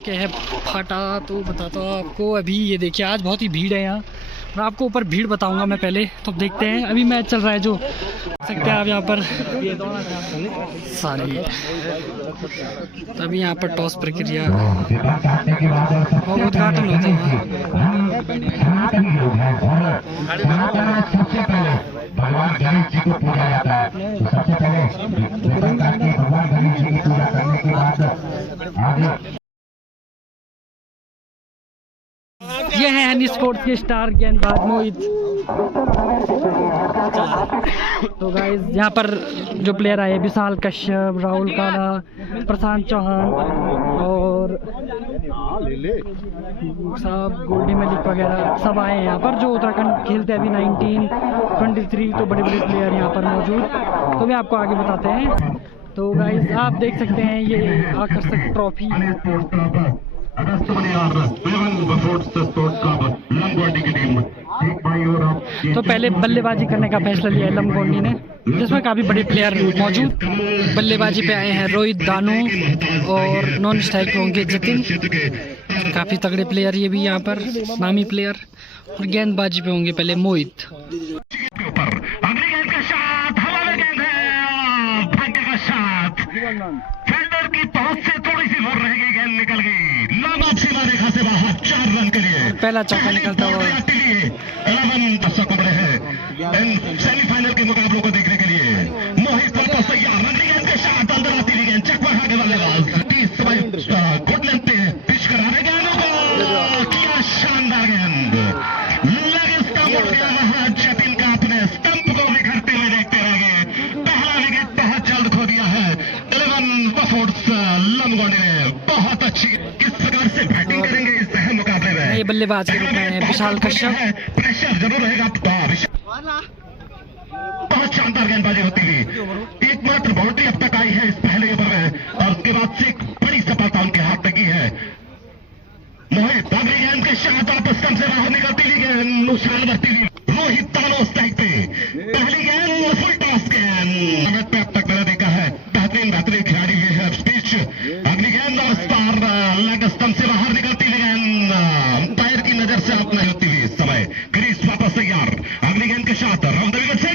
क्या है फटा तो बताता हूँ आपको। अभी ये देखिए आज बहुत ही भीड़ है यहाँ, और आपको ऊपर भीड़ बताऊंगा मैं पहले। तो देखते हैं अभी मैच चल रहा है जो सकते हैं आप यहाँ पर सारे। तभी यहाँ पर टॉस प्रक्रिया उद्घाटन होता है। भगवान गणेश जी को पूजा जाता है। तो सबसे पहले भगवान गणेश जी की पूजा करने के बाद आगे ये है हनी स्पोर्ट्स के स्टार गेंदबाज मोहित। तो गाइस यहाँ पर जो प्लेयर आए विशाल कश्यप, राहुल काला, प्रशांत चौहान और सब गोल्डी मलिक वगैरह सब आए हैं यहाँ पर, जो उत्तराखंड खेलते हैं अभी 1923। तो बड़े बड़े प्लेयर यहाँ पर मौजूद, तो भी आपको आगे बताते हैं। तो गाइस आप देख सकते हैं ये आकर्षक ट्रॉफी। तो पहले बल्लेबाजी करने का फैसला लिया है लमगोंडी ने, जिसमें काफ़ी बड़े प्लेयर मौजूद। बल्लेबाजी पे आए हैं रोहित दानू और नॉन स्ट्राइक पे होंगे जतिन, काफ़ी तगड़े प्लेयर ये भी यहाँ पर नामी प्लेयर। और गेंदबाजी पे होंगे पहले मोहित। फील्डर की पहुंच से थोड़ी सी दूर रह गई, गेंद निकल गई लाभ सीमा रेखा से बाहर 4 रन के लिए। पहला चौका निकलता हुआ 11 दर्शक बड़े हैं सेमीफाइनल के मुकाबलों को देखने के लिए। मोहित बिल्कुल तैयार, अगली गेंद के साथ अंदर गेंद चकवा खाने वाले 30 गुड लेंथ पे पिच करा रहे गेंदों को। क्या शानदार गेंद, लेग स्टंप उठ गया वहां। जतिन का अपने स्टंप को बिखरते हुए देखते रह गए। पहला विकेट बहुत जल्द खो दिया है 11 बफोर्ड्स लमगोंडी ने। बहुत अच्छी किस प्रकार से बैटिंग करेंगे इस मुकाबले में। ये बल्लेबाज के रूप में विशाल कश्यप। प्रेशर जरूर रहेगा, बहुत शानदार गेंदबाजी होती हुई। एकमात्र बाउंड्री अब तक आई है इस पहले ओवर में, और उसके बाद से एक बड़ी सफलता उनके हाथ लगी है। मोहित अगली गेंद के साथ आप स्टंप से बाहर निकलती हुई गेंद उछाल बढ़ती हुई। रोहित दानो स्ट्राइक पे, पहली गेंद फुल टॉस गेंद पे अब तक मैंने देखा है बेहतरीन खिलाड़ी ये है स्पीच। अगली गेंद और स्टार लेग स्टंप से बाहर निकलती हुई गेंद अंपायर की नजर से आउट नहीं होती हुई इस समय। क्रीज वापस तैयार, अगली गेंद के साथ राउंड द विकेट से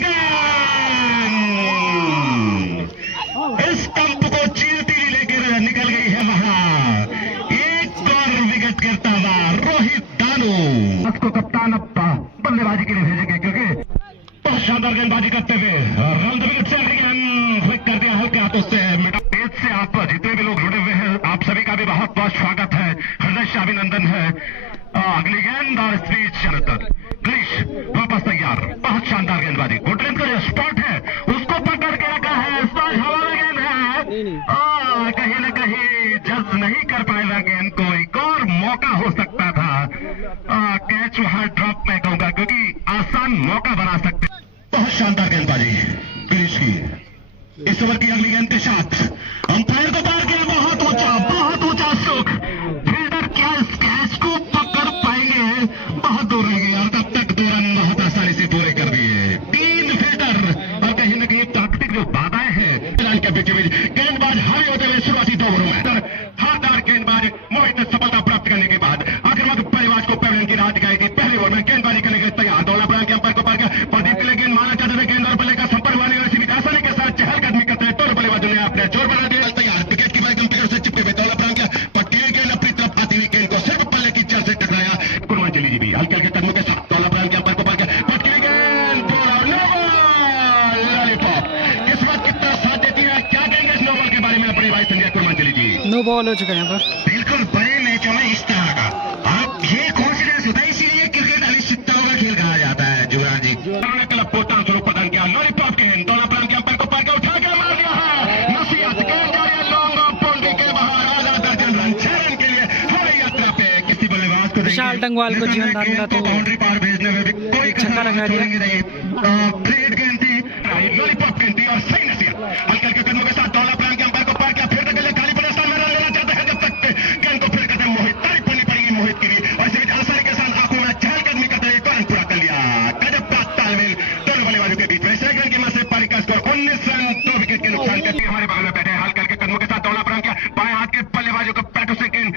स्टंप को चीरती हुई लेकर निकल गई है वहां। एक और विकेट गिरता हुआ रोहित दानू। उसको कप्तान अब बल्लेबाजी के लिए भेजेंगे, क्योंकि बहुत शानदार गेंदबाजी करते हुए राउंड द विकेट से अगली गेंद फ्लिक कर दिया हल्के हाथों से। तेज से आप जितने भी लोग जुड़े हुए हैं आप सभी का भी बहुत बहुत स्वागत है, हृदय से अभिनंदन है। अगली गेंद और स्पीच वापस तैयार, बहुत शानदार गेंदबाजी। गुड लेंथ का जो स्पॉट है उसको पकड़ के रखा है, स्पॉट हवा में गेंद है, कहीं ना कहीं जज नहीं कर पाएगा गेंद को। एक और मौका हो सकता था, कैच वहां ड्रॉप में कहूंगा, क्योंकि आसान मौका बना सकते। बहुत शानदार गेंदबाजी क्रीज की। इस ओवर की अगली गेंद के साथ अंपायर को पार किया, बहुत ऊंचा स्ट्रोक। फील्डर क्या इस कैच को पकड़ पाएंगे, बहुत दूर रह गए, और तब तक 2 रन बहुत आसानी से पूरे कर दिए। 3 फील्डर और कहीं ना कहीं प्राकृतिक जो बाधाएं हैं के बीच गेंदबाज हावी होते हुए शुरुआती 2 ओवरों में हारदार गेंदबाज मोहित ने सफलता प्राप्त करने के बाद आक्रामक बल्लेबाज को पहले की राह दिखाई थी। पहले ओवर में गेंदबाजी करने के लिए तैयार, दौला पड़ा के अंपायर को पार किया। प्रदीप के लिए गेंद मारना चाहते थे, गेंद और बल्ले का संपर्क वाले सीमित आसानी के साथ चहलकदमी करते हैं। दोनों बल्लेबाजों ने अपने जोर बना दिया। तैयार, विकेट की बाइक अंपायर से चिपके हुए दौला पड़ा किया, पटके गेंद अपनी तरफ आती हुई गेंद को सिर्फ बल्ले की जड़ से टकराया। कुर्बान चली जी भी हल्के हल्के कदमों के साथ दौला पड़ा के अंपायर को पार किया, पटके गेंद लॉलीपॉप। इस वक्त कितना साथ देती है, क्या कहेंगे इस नो बॉल के बारे में अपनी भाई संजय कुर्बान चली जी। नो बॉल हो चुका है यहाँ पर। बिल्कुल बड़े मैचों में इस तरह का आप ये कॉन्फिडेंस होता है, इसीलिए क्रिकेट अनिश्चितताओं का खेल कहा जाता है। जुबराज जी क्लब पोता स्वरूप प्रदान किया, लॉलीपॉप गेंद दौला प्रांत के अंपायर को पार कर उठा के मार दिया है। नसीहत गेंद जा रही है लॉन्ग ऑफ बाउंड्री के बाहर, आधा दर्जन रन 6 रन के लिए हवाई यात्रा पे किसी बल्लेबाज को विशाल डंगवाल को जीवन दान मिला, तो बाउंड्री पार भेजने में भी कोई छक्का लगा दिया। प्लेट गेंद थी, लॉलीपॉप गेंद थी और सही नसीहत हल्के हल्के कदमों के साथ दौला प्रांत के अंपायर को पार किया। फिर तक खाली पड़े स्थान में रन लेना चाहते हैं, जब तक गेंद को फिर करते मोहित, तारीफ करनी पड़ेगी मोहित की भी, और इसी बीच आसानी के साथ आंखों में चहलकदमी करते हुए रन पूरा कर लिया। गजब का तालमेल दोनों बल्लेबाजों के बीच में। सेकंड की मत से पारी का स्कोर 19 रन 2 विकेट के नुकसान करके हमारे बगल में बैठे हल्के हल्के कदमों के साथ दौला प्रांत किया, बाएं हाथ के बल्लेबाजों को पैटों से गेंद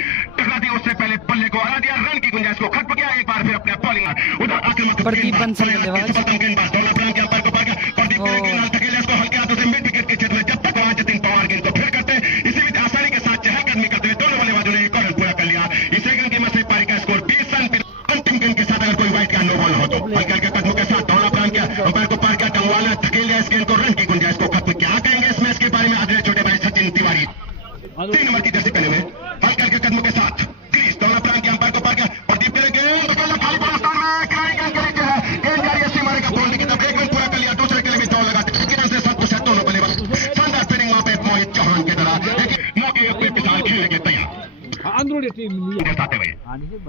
बॉलिंग उधर आक्रामक प्रदीप बंसल बल्लेबाज हल्के हाथों से मिड विकेट के क्षेत्र में जब तक वहां जतिन पवार गेंद को फेर करते इसी बीच आसानी के साथ चहलकदमी करते हुए दोनों बल्लेबाजों ने एक और रन पूरा कर लिया। इस गेंद की मसले पारी का स्कोर 20 रन। अंतिम गेंद के साथ अगर कोई वाइट का नो बॉल हो तो हल्के हल्के कदमों के साथ दौड़ा प्राण किया, अंपायर को पार किया, टंगवाला धकेल दिया इस गेंद को, रन की गुंजाइश को खत्म। क्या कहेंगे इस मैच के बारे में आदरणीय छोटे भाई सचिन तिवारी? 3 नंबर की जर्सी पहने हुए हल्के हल्के कदमों के साथ क्रीज दौड़ा प्राण किया, अंपायर को पार किया, प्रदीप के लिए गेंद खाली बड़ा स्थान में किनारे गेंद के नीचे है, गेंद जा रही है सीमा रेखा बाउंड्री की तरफ, एक रन पूरा कर लिया। दूसरे के लिए भी दौड़ लगाते से सब कुछ है दोनों बल्लेबाज। शानदार स्पिनिंग वहां पे मोहित चौहान की तरह, लेकिन मौके पे पिछाड़ खेलने के तैयार दर्शाते हुए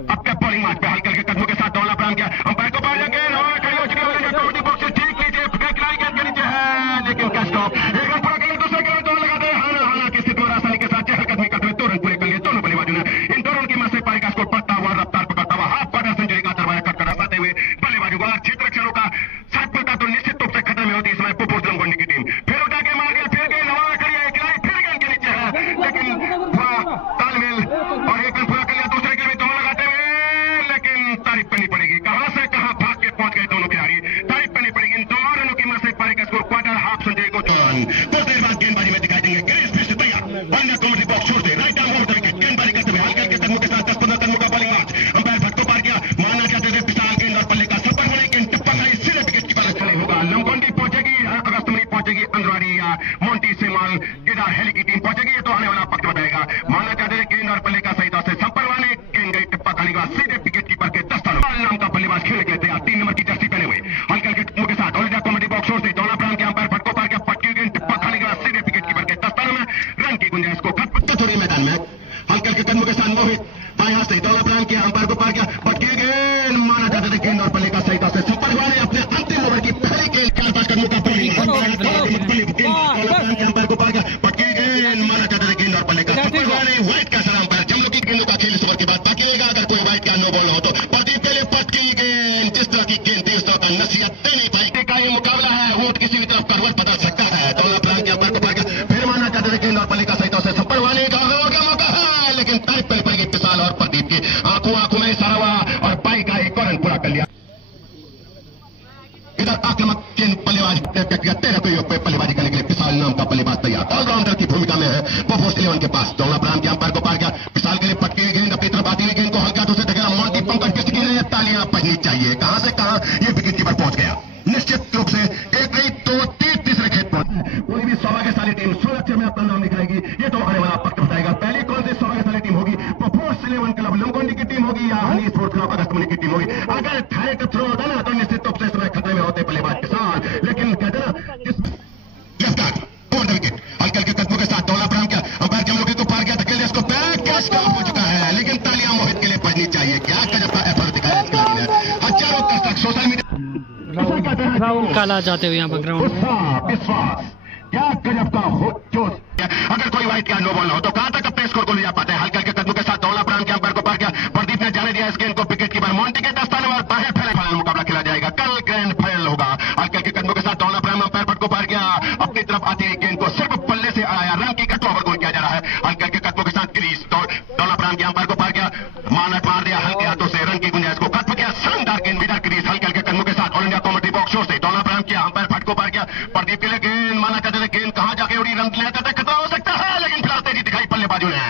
अब तक बॉलिंग मार्च पे हल्के हल्के कदमों के साथ दौड़ा प्राण किया, अंपायर को पार किया, खड़ी हो चुकी है कबड्डी बॉक्स से ठीक नीचे खिलाड़ी गेंद के नीचे है, लेकिन कैच स्टॉप। एक रन पूरा कर लिया, दूसरे के लिए दौड़ लगाते हैं हालांकि स्थिति और आसानी के साथ चहलकदमी करते हुए 2 रन पूरे कर लिए दोनों बल्लेबाजों ने। इन दोनों की मसले पारी का स्कोर बढ़ता हुआ, रफ्तार पकड़ता हुआ, हाफ क्वार्टर सेंचुरी का दरवाजा खटखटा पाते हुए बल्लेबाजों का क्षेत्र रक्षकों का साथ मिलता तो निश्चित रूप से खतरे में होती इस समय पुपुस लंगोंडी की टीम। फिर उठा के मार गया, फिर गए नवा खड़ी है, खिलाड़ी फिर गेंद के नीचे है, लेकिन पूरा तालमेल और एक रन पूरा कर लिया। दूसरे के लिए दौड़ लगाते हुए, लेकिन तारीफ करनी पड़ेगी, कहां से कहां भाग के पहुंच गए दोनों खिलाड़ी। तारीफ करनी पड़ेगी इन दोनों रनों की मसले पारी का स्कोर क्वार्टर हाफ सेंचुरी को 4 रन। कुछ देर बाद गेंदबाजी में दिखाई देंगे क्रिस फिर से तैयार, अन्य कॉमेडी बॉक्स छोड़ दे राइट आर्म ओवर विकेट, गेंदबाजी करते हुए हल्के हल्के कदमों के साथ 10-15 कदमों का बॉलिंग मार्च, अंपायर भट्ट को पार किया, माना जाते थे विशाल गेंद और पल्ले का सफर होने गेंद टप्पा गई सीधे विकेट की तरफ चले होगा। लंगोंडी पहुंचेगी, अगस्त में पहुंचेगी अंद्रवारी या मोंटी सेमाल केदार हेली की टीम पहुंचेगी, ये तो आने वाला वक्त बताएगा। माना जाते थे गेंद और पल्ले का सही से संपर्वाने गेंद गई टप्पा खाली का सीधे विकेट कीपर के दस्तान नाम का बल्लेबाज खेलने के लिए तैयार, 3 नंबर की जर्सी पहने हुए हल्के हल्के कदमों के साथ ओलिजा कॉमेडी बॉक्स छोड़ से दौड़ा प्राण के अंपायर भट्ट को पार किया, पटकी गेंद टप्पा खाली का सीधे विकेट कीपर के दस्तान में, रन की गुंजाइश को खत्म। थोड़ी मैदान में हल्के हल्के कदमों के साथ मोहित बाएं हाथ से दौड़ा प्राण किया, अंपायर को पार किया, पटकी गेंद माना जाता था गेंद और पल्ले का सही से संपर्क वाले अपने अंतिम ओवर की पहली गेंद 4-5 कदमों का बॉलिंग अंपायर को पार किया, पटकी गेंद माना जाता था गेंद और पल्ले का संपर्क वाले व्हाइट का सलाम अंपायर जमलों की गेंदों का खेल इस ओवर के बाद बाकी रहेगा। अगर कोई व्हाइट का नो बॉल हो तो प्रदीप के लिए पटकी गेंद, जिस तरह की गेंद थी उस तरह का नसीहत दे नहीं पाई का ये मुकाबला है, वोट किसी भी तरफ करवट बदल सकता है। दौड़ा प्राण के अंपायर को पार किया, फिर माना जाता था गेंद और पल्ले का सही से संपर्क वाले का मौका है, लेकिन तारीफ करनी पड़ेगी विशाल और प्रदीप की, आंखों में इशारा हुआ और पाई का एक और रन पूरा कर लिया। इधर आक्रामक गेंद बल्लेबाज 13 पे बल्लेबाजी करने के लिए विशाल नाम का बल्लेबाज तैयार, ऑलराउंडर की भूमिका में है पोपोस 11 के पास। दौड़ा प्राण के अंपायर को पार किया, विशाल के लिए पटकी गेंद अपनी तरफ आती हुई गेंद को हल्के हाथों से धकेला, मोंटी पंकज किसकी है, तालियां बजनी चाहिए। कहां से कहां ये विकेट कीपर पहुंच गया, निश्चित रूप से एक नहीं 2 तीसरे खेत पहुंच। कोई भी सौभाग्यशाली टीम 16 अक्षर में अपना नाम लिखाएगी, ये तो आने वाला वक्त बताएगा। पहली कौन सी सौभाग्यशाली टीम होगी, पोपोस 11 क्लब लंगोंडी की टीम होगी या हनी स्पोर्ट्स क्लब अगस्तमुनि की टीम होगी। अगर डायरेक्ट थ्रो होता ना तो निश्चित रूप से समय खतरे में होते बल्लेबाज किसान, लेकिन कहते ना left arm over the wicket हल्के हल्के कदमों के साथ दौड़ा प्राण किया, अंपायर जमलोकी को पार किया, धकेल दिया इसको, बैक कैच हो चुका है, लेकिन तालियां मोहित के लिए बजनी चाहिए। क्या गजब का एफर्ट दिखाया इस खिलाड़ी ने, हजारों दर्शक सोशल मीडिया राहुल काला जाते हुए यहाँ पर ग्राउंड में। विश्वास क्या गजब का हो जोश। अगर कोई वाइट या नो बॉल हो तो कहां तक अपने स्कोर को ले जा पाते हैं। हल्के हल्के कदमों के साथ दौड़ा प्राण के अंपायर को पार किया, प्रदीप ने जाने दिया इस गेंद को विकेट कीपर मोंटी के दस्ताने में बाहर फैले मुकाबला खेला जाएगा, कल ग्रैंड फाइनल होगा। हल्के हल्के कदमों के साथ दौड़ा प्राण अंपायर भट्ट को पार किया, अपनी तरफ आती हुई गेंद को सिर्फ पल्ले से आया, रन की कट ओवर गोल किया जा रहा है। हल्के हल्के कदमों के साथ क्रीज दौड़ा प्राण के अंपायर को पार किया, मानक मार दिया हल्के हाथों से, रन की गुंजाइश को खत्म किया। शानदार गेंद विदर क्रीज हल्के हल्के कदमों के साथ ऑल इंडिया कॉमेडी बॉक्स छोड़ से दौड़ा प्राण किया, अंपायर भट्ट को पार किया, प्रदीप के लिए गेंद माना जाता था गेंद कहां जाके उड़ी, रन लेता था खतरा हो सकता है, लेकिन फिलहाल तेजी दिखाई बल्लेबाजों ने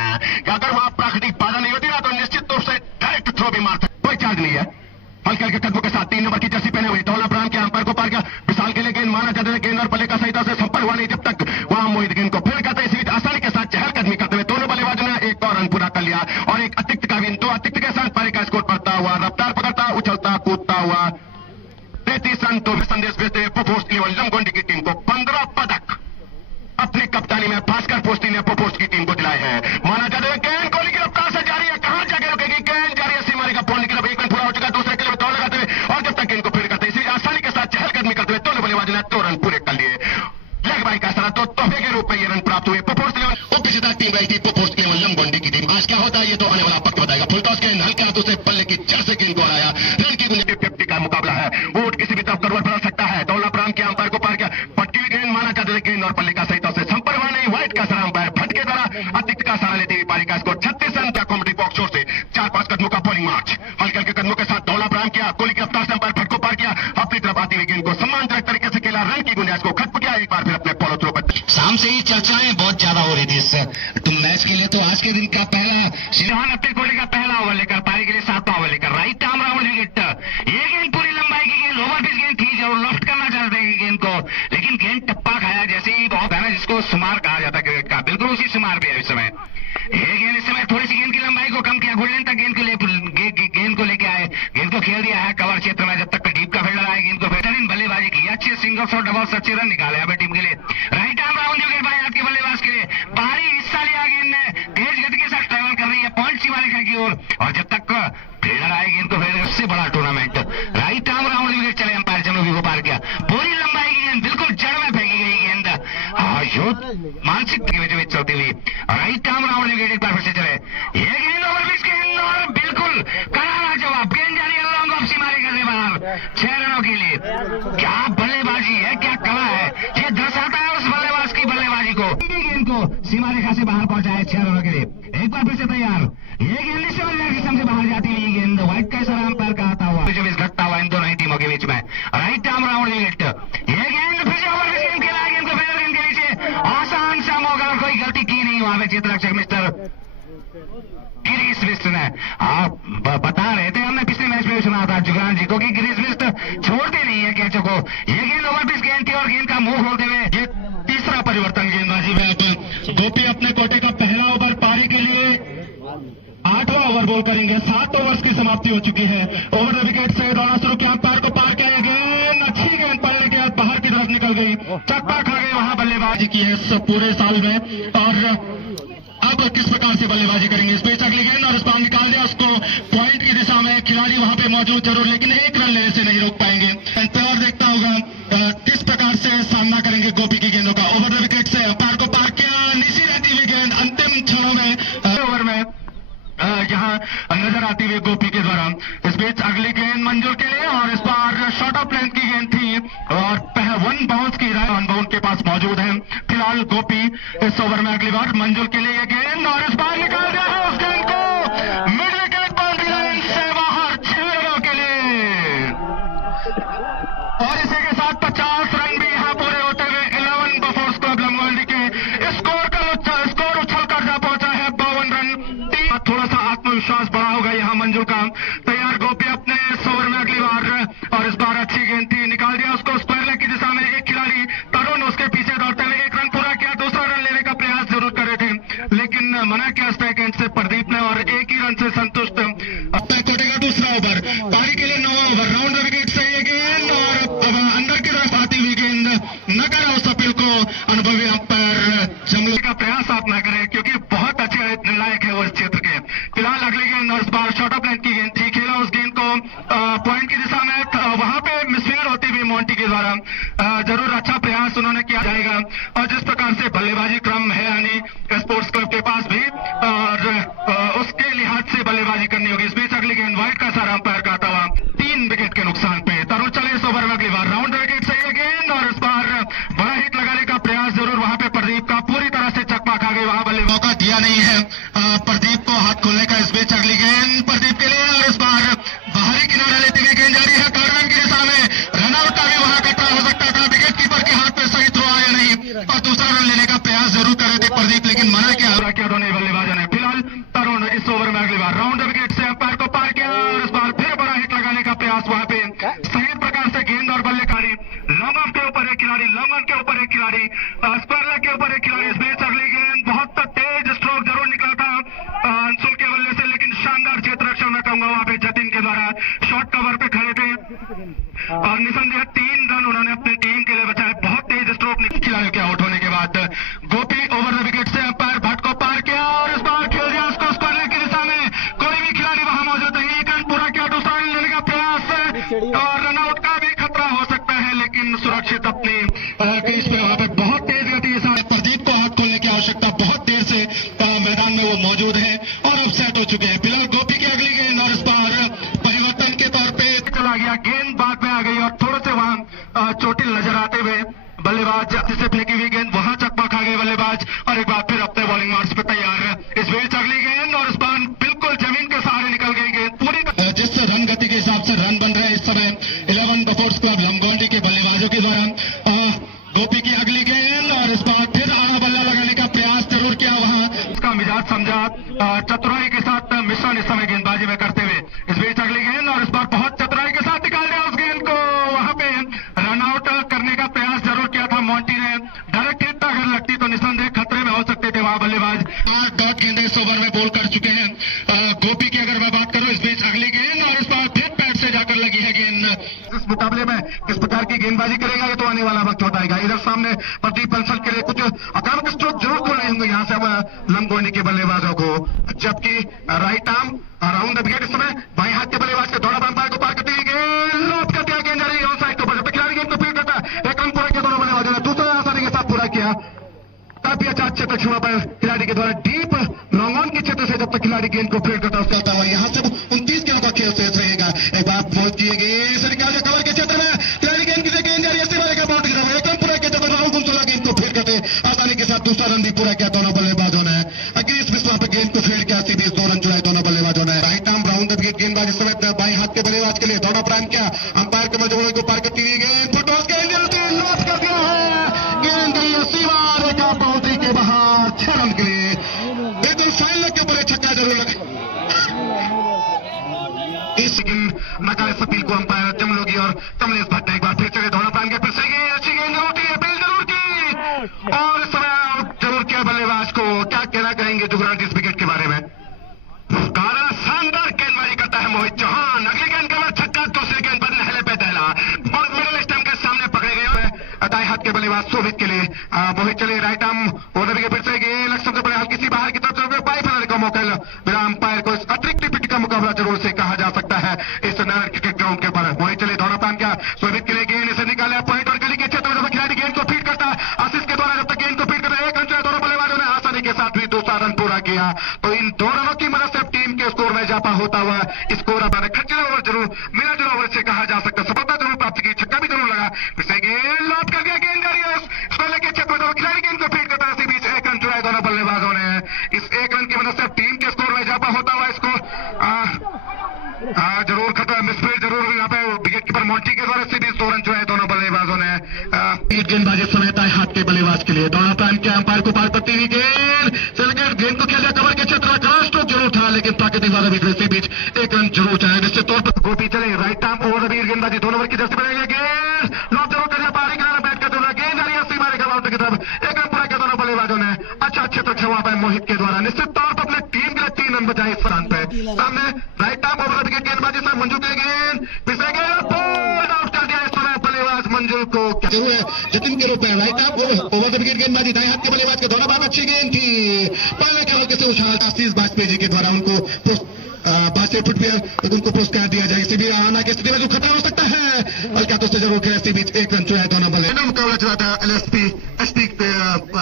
कि अगर वहां प्राकृतिक बाधा नहीं होती ना तो निश्चित रूप से डायरेक्ट थ्रो भी मार सकता, कोई चार्ज नहीं है। हल्के हल्के कदमों के साथ 3 नंबर की जर्सी पहने हुए दौड़ा प्राण के अंपायर को पार किया, विशाल के लिए गेंद माना जाता है गेंद और पल्ले का सही से संपर्क हुआ नहीं, जब तक वहां मोहित गेंद को फेर करते इसी बीच आसानी के साथ चहलकदमी करते हुए दोनों बल्लेबाजों ने एक और रन पूरा कर लिया और एक अतिरिक्त का भी, 2 अतिरिक्त के साथ पारी का स्कोर बढ़ता हुआ, रफ्तार पकड़ता उछलता कूदता हुआ 33 रन तो संदेश भेजते हुए पोपोस 11 लंगोंडी की टीम को 15 पदक अपनी कप्तानी में भास्कर पोस्टी ने पोपोस की टीम को दिलाए हैं। माना जाता है गेंद कोहली की रफ्तार से जारी है, कहां जाके रुकेगी गेंद, जारी है सीमा रेखा बाउंड्री की तरफ, एक रन पूरा हो चुका, दूसरे के लिए दौड़ लगाते हुए और जब तक गेंद को फेर करते इसी आसानी के साथ चहलकदमी करते हुए दोनों बल्लेबाजों ने 2 रन पूरे कर लिए। लेग बाई का सरा तो तोहफे के रूप में ये रन प्राप्त हुए। पोपोस 11 पेशेदार टीम रही थी, पोपोस 11 लंगोंडी की टीम। आज क्या होता है ये तो आने वाला वक्त बताएगा। फुल टॉस गेंद हल्के हाथों से पल्ले की जड़ से गेंद को आया, रन की गुंजाइश 50 का मुकाबला है, वोट किसी भी तरफ करवट बदल सकता है। दौड़ा प्राण के अंपायर को पार किया, पटकी गेंद माना जाता है गेंद और पल्ले का सही से संपर्क हुआ नहीं, व्हाइट का सरा अंपायर भट्ट के द्वारा अतिरिक्त का सहारा लेती हुई पारी का स्कोर 36 रन का कॉमेडी बॉक्स छोड़ से 4-5 कदमों का बॉलिंग मार्च। हल्के हल्के कदमों के साथ दौड़ा प्राण काम किया, कोहली की रफ्तार से अंपायर फट को पार किया, अपनी तरफ आती हुई गेंद को सम्मानजनक तरीके से खेला, रन की गुंजाइश को खत्म किया, एक बार फिर अपने फॉलो थ्रो पर। शाम से ही चर्चाएं बहुत ज्यादा हो रही थी इस मैच के लिए, तो आज के दिन का पहला शिवहान अपने कोहली का पहला ओवर लेकर पारी के लिए 7वां ओवर लेकर राइट आर्म राउंड विकेट। ये गेंद पूरी लंबाई की गेंद, ओवर पिच गेंद थी, जरूर लेफ्ट करना चाहते हैं गेंद को, लेकिन गेंद टप्पा खाया, जैसे ही बहुत है ना जिसको शुमार कहा जाता है क्रिकेट का, बिल्कुल उसी शुमार पे है इस समय। ये गेंद इस समय थोड़ी सी गेंद की लंबाई को कम किया, गोल्डन तक गेंद को लेके आए, गेंद को खेल दिया है कवर क्षेत्र में, जब तक डीप का फील्डर आए, गेंद को बेहतरीन बल्लेबाजी की, अच्छे सिंगल्स और डबल्स, अच्छे रन निकाले अपनी टीम के लिए। राइट आर्म राउंड विकेट बाएं हाथ के बल्लेबाज के लिए, भारी हिस्सा लिया गेंद ने, तेज गति के साथ ट्रेवल कर रही है पॉइंट शिवालिका की ओर, और जब तक फील्डर आए गेंद को फेंक, उससे बड़ा tournament right arm round wicket चले, अंपायर जनूबी को पार किया, पूरी लंबाई की गेंद, बिल्कुल जड़ में फेंकी गई गेंद, मानसिक बीच चलती हुई राइट आर्म राउंड विकेट एक बार फिर से चले। ये गेंद ओवर पिच गेंद और बिल्कुल करारा जवाब, गेंद जारी लॉन्ग ऑफ सीमारेखा से बाहर 6 रनों के लिए। क्या बल्लेबाजी है, क्या कला है, ये दर्शाता है उस बल्लेबाज की बल्लेबाजी को। गेंद को सीमारेखा से बाहर पहुंचाए 6 रनों के लिए, एक बार फिर से तैयार। ये गेंद सिस्टम से बाहर जाती हुई गेंद, व्हाइट का इशारा अंपायर का आता हुआ घटता हुआ इन दोनों ही टीमों के बीच में राइट आर्म राउंड विकेट। ये गेंद फिर से ओवर पिच गेंद खेला, गेंद को फेंक गेंद के नीचे, आसान सा मौका, कोई गलती की नहीं वहां पे चित्ररक्षक मिस्टर गिरीश बिष्ट ने। आप बता रहे थे, हमने पिछले मैच में सुना था जुगरान जी को कि गिरीश बिष्ट छोड़ते नहीं है कैचों को। ये गेंद ओवर पिच गेंद थी और गेंद का मुंह खोलते हुए ये तीसरा परिवर्तन गेंदबाजी में। गोपी अपने कोटे का पहला ओवर पारी के लिए 8वां ओवर बॉल करेंगे, 7 ओवर्स की समाप्ति हो चुकी है। ओवर द विकेट से दौड़ना शुरू किया, अंपायर को पार किया, गेंद अच्छी गेंद पड़ने के बाद बाहर की तरफ निकल गई, चक्का खा गई, वहां बल्लेबाजी की है इस पूरे साल में। और अब किस प्रकार से बल्लेबाजी करेंगे, इस बीच अगली गेंद और इस बार निकाल दिया उसको पॉइंट की दिशा में, खिलाड़ी वहां पे मौजूद जरूर, लेकिन एक रन लेने से नहीं रोक पाएंगे। अंपायर देखता होगा किस प्रकार से सामना करेंगे गोपी की गेंदों का। ओवर द विकेट से अंपायर को पार किया, नीचे रहती हुई गेंद अंतिम क्षणों में ओवर में जहां नजर आती हुई गोपी के द्वारा। इस बीच अगली गेंद मंजुल के लिए और इस बार शॉर्ट ऑफ लेंथ की गेंद थी और 1 बाउंस की राय ऑन बाउंड के पास मौजूद है फिलहाल गोपी। इस ओवर में अगली बार मंजुल के लिए ये गेंद और इस बार निकाल दिया है उस गेंद को मिड विकेट बाउंड्री लाइन से बाहर 6 रनों के लिए, और इसी के साथ 50 रन भी यहां पूरे होते हुए 11 बफोर्स क्लब लंगोल्डी के स्कोर उछल कर जा पहुंचा है 52 रन। थोड़ा सा आत्मविश्वास बड़ा होगा यहां मंजुल का। तैयार गोपी अपने इस ओवर में अगली बार, और इस बार अच्छी गेंद थी, निकाल दिया उसको स्क्वायर लेग की दिशा में, एक खिलाड़ी तरुण उसके पीछे दौड़ते हुए 1 रन पूरा किया, दूसरा रन लेने का प्रयास जरूर कर रहे थे लेकिन मना किया स्ट्राइक एंड से प्रदीप ने और एक ही रन से संतुष्ट। अपने कोटे का दूसरा ओवर पारी के लिए 9वां ओवर, राउंड विकेट से ये गेंद और अंदर की तरफ आती हुई गेंद, न करा उस अपील को अनुभवी अंपायर जमले का प्रयास आप न करें क्योंकि बहुत अच्छे निर्णायक है वो इस क्षेत्र के। फिलहाल अगली गेंद और इस बार शॉर्ट ऑफ लेंथ की गेंद थी, खेला उस गेंद को पॉइंट की दिशा में, वहां पे मिसफील्ड होती हुई मोंटी के द्वारा, जरूर अच्छा प्रयास उन्होंने किया जाएगा। और जिस प्रकार से बल्लेबाजी क्रम है यानी स्पोर्ट्स क्लब के पास भी, और उसके लिहाज से बल्लेबाजी करनी होगी। इस बीच अगली गेंद व्हाइट का सारा अंपायर का आता हुआ 3 विकेट के नुकसान पे तरुण चले इस ओवर में अगली बार राउंड विकेट से ये गेंद और इस बार बड़ा हिट लगाने का प्रयास जरूर वहां पे प्रदीप का, पूरी तरह से चकमा खा गई, वहां बल्ले मौका दिया नहीं है प्रदीप को हाथ खोलने का। इस बीच अगली गेंद प्रदीप के लिए और इस बार बाहरी किनारा लेते हुए गेंद जारी है कार्डन की दिशा में, रनआउट का भी वहां खतरा हो सकता था, विकेट कीपर के हाथ में सही थ्रो आया नहीं और दूसरा रन लेने का प्रयास जरूर कर रहे थे प्रदीप, लेकिन मना किया दोनों बल्लेबाजों ने। फिलहाल तरुण इस ओवर में अगली बार राउंड विकेट से अंपायर को पार किया और इस बार फिर बड़ा हिट लगाने का प्रयास वहां पे, सही प्रकार से गेंद और बल्लेबाजी, लॉन्ग ऑफ के ऊपर एक खिलाड़ी, लॉन्ग ऑन के ऊपर एक खिलाड़ी, स्क्वायर लेग के ऊपर एक खिलाड़ी। इस बीच अगली गेंद बहुत तेज स्ट्रोक जरूर निकला था अंशुल के बल्ले से, लेकिन शानदार क्षेत्ररक्षण में कहूंगा वहां पे जतिन के द्वारा शॉर्ट कवर पे खड़े थे और निसंदेह 3 रन उन्होंने अपनी टीम के लिए बचाए। बहुत तेज स्ट्रोक निकले खिलाड़ियों के आउट होने के बाद। गोपी ओवर द विकेट से अंपायर भट्ट को पार किया और इस बार खेल दिया उसको स्क्वायर लेग की दिशा में, कोई भी खिलाड़ी वहां मौजूद नहीं, 1 रन पूरा किया, दूसरा रन लेने का प्रयास और रनआउट का भी खतरा हो सकता है लेकिन सुरक्षित अपनी क्रीज पे वहां पे बहुत तेज गति के साथ प्रदीप को हाथ खोलने की आवश्यकता, बहुत देर से मैदान में वो मौजूद है और अब सेट हो चुके हैं। फिलहाल गोपी की अगली गेंद और इस बार परिवर्तन के तौर पे चला गया, गेंद बाद में आ गई और थोड़े से वहां चोटिल नजर आते हुए बल्लेबाज जिसे फेंकी हुई गेंद वहां चकमा खा गए बल्लेबाज और एक बार फिर अपने बॉलिंग मार्च पे तैयार। इस बीच अगली गेंद और इस बार बिल्कुल जमीन के सहारे निकल गई गेंद, पूरी जिस रन गति के हिसाब से रन गोपी की अगर मैं बात करूं, इस बीच अगली गेंद और इस बार फिर पैर से जाकर लगी है गेंद। इस मुकाबले में किस प्रकार की गेंदबाजी करेगा ये तो आने वाला वक्त बताएगा। इधर सामने प्रदीप बंसल के लिए कुछ आक्रामक स्ट्रोक जरूर खोल रहे होंगे यहाँ से अब लमगोंडी के बल्लेबाजों को, जबकि right arm around the wicket इस समय बाएं हाथ के बल्लेबाज के दौड़ा अंपायर को पार करती हुई गेंद लॉप कर दिया, गेंद जा रही है ऑन साइड के ऊपर, खिलाड़ी गेंद को फील्ड करता है, एक रन पूरा किया दोनों बल्लेबाजों ने, दूसरा आसानी के साथ पूरा किया। काफी अच्छा अच्छे तक छुआ पर खिलाड़ी के द्वारा डीप लॉन्ग ऑन के क्षेत्र से जब तक खिलाड़ी गेंद को फील्ड करता उसका हुआ, यहाँ से 29 गेंद का खेल शेष रहेगा। एक बार पहुंच किए गए निकाल कवर के क्षेत्र में खिलाड़ी गेंद की गेंद जा रही है, बाउंड्री एक रन पूरा किया जब राहुल गुंसोला गेंद को फील्ड करते आसानी के साथ दूसरा रन भी पूरा किया दोनों बल्लेबाजों ने। अग्रीस विश्वा पर गेंद को फील्ड किया, सीधे 2 रन चुराए दोनों बल्लेबाजों ने। Right arm round the wicket गेंदबाजी समय बाएं हाथ के बल्लेबाज के लिए दौड़ा प्रारंभ किया, अंपायर के मजबूरी को पार करती हुई गेंद फुटबॉल गेंद लॉक कर दिया है, गेंद गई सीमा रेखा बाउंड्री के बाहर 6 रन के लिए। बिल्कुल फाइन लग के ऊपर छक्का जरूर लगा। इस नकाले सपील को अंपायर जमलोगी और कमलेश भट्ट एक बार फिर चले दौड़ा प्रारंभ किया, फिर से गेंद अच्छी गेंद जरूर की, अपील जरूर की और इस समय आउट जरूर किया बल्लेबाज को। क्या कहना कहेंगे जुगराज इस विकेट के बारे में? कारण शानदार गेंदबाजी करता है मोहित चौहान, अगली गेंद का छक्का, दूसरी गेंद पर नहले पे दहला और मिडिल स्टंप के सामने पकड़े गए दाएं हाथ के बल्लेबाज शोभित के लिए मोहित चले राइट आर्म ओवर विकेट, फिर से गेंद लक्ष्य से बड़े हल्की सी बाहर की तरफ चल बाई फैलाने का मौका बिना अंपायर को इस अतिरिक्त पिच का मुकाबला जरूर से कहा जा सकता है इस नारायण क्रिकेट ग्राउंड के ऊपर। मोहित चले दौड़ा पान किया, शोभित के लिए गेंद इसे निकाला पॉइंट और गली के क्षेत्र में खिलाड़ी गेंद को फीड करता है, आशीष के द्वारा जब तक गेंद को फीड करता है 1 रन दोनों बल्लेबाजों ने आसानी के साथ भी दूसरा रन पूरा किया। तो इन 2 रनों की मदद से टीम के स्कोर में इजाफा होता हुआ स्कोर अब खर्चला ओवर जरूर मिला जुला ओवर से कहा जा सकता, सफलता जरूर प्राप्त की, छक्का भी जरूर लगा, फिर से गेंद लॉप कर दिया, गेंद जा रही है स्कोर के क्षेत्र में खिलाड़ी गेंद को फीड करता है, इसी बीच 1 रन चुराए दोनों बल्लेबाजों ने। इस 1 रन की मदद से टीम के स्कोर में इजाफा होता हुआ स्कोर जरूर खतरा मिसफील्ड जरूर यहाँ पे विकेट कीपर मॉन्टी के द्वारा से भी 2 रन चुराए दोनों बल्लेबाजों ने। गेंदबाजी समय दाएं हाथ के बल्लेबाज के लिए दौड़ा प्रारंभ किया, अंपायर को पार करती हुई गेंद को खेला कवर के क्षेत्र में खड़ा स्ट्रोक जरूर था, लेकिन प्राकृतिक बाधा भी इसी बीच 1 रन जरूर चाहे, निश्चित तौर पर गोपी चले राइट आर्म ओवर द गेंदबाजी 2 नंबर की जर्सी बनाई गेंद लॉक जरूर कर दिया, बाहरी किनारा बैठ कर जरूर गेंद आ रही है सीमा रेखा बाउंड्री की तरफ, 1 रन पूरा किया दोनों बल्लेबाजों ने। अच्छा अच्छे तक छुआ पाए मोहित के द्वारा, निश्चित तौर पर अपने टीम के लिए 3 रन बचाए इस रन पे। सामने right arm over the wicket गेंदबाजी से मंजू के गेंद फिर से गेंद आउट कर दिया इस समय बल्लेबाज मंजू को। जरूर है जतिन के रूप में right arm over the wicket गेंदबाजी दाएं हाथ के बल्लेबाज के दौरा अच्छी गेंद थी, पहले के हल्के से उछाल आशीष वाजपेयी जी के द्वारा उनको बास्केट फुटवेयर उनको पुरस्कार दिया जाए, इसी भी आना की स्थिति में जो खतरा हो सकता है हल्का तो जरूर खेला, इसी बीच 1 रन चुराया दोनों बल्ले। मुकाबला चला था एलएसपी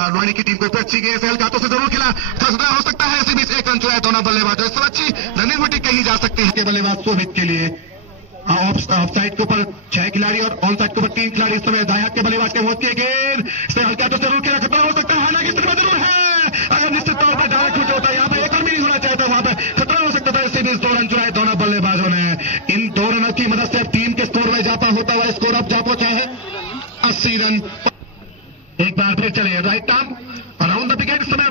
लोहानी की टीम को अच्छी गेंद से हल्का तो से जरूर खेला, खतरा हो सकता है, इसी बीच 1 रन चुराया दोनों बल्लेबाजों, इससे अच्छी रनिंग विकेट कही जा सकती है बल्लेबाज शोभित के लिए। ऑफ साइड के ऊपर 6 खिलाड़ी और ऑन साइड के ऊपर 3 खिलाड़ी, इस समय दाएं हाथ के बल्लेबाज के होती है गेंद से हल्का तो जरूर खेला, खतरा हो सकता है, हालांकि स्थिति में जरूर है, अगर निश्चित तौर पर डायरेक्ट हिट होता है यहाँ पे 1 रन भी नहीं होना चाहता, वहां पर खतरा हो सकता था, इसी बीच 2 रन चुराए दोनों बल्लेबाजों ने। इन 2 रनों की मदद से टीम के स्कोर में इजाफा होता हुआ स्कोर अब जा पहुंचा है 80 रन। एक बार फिर चले right arm around the wicket, इस समय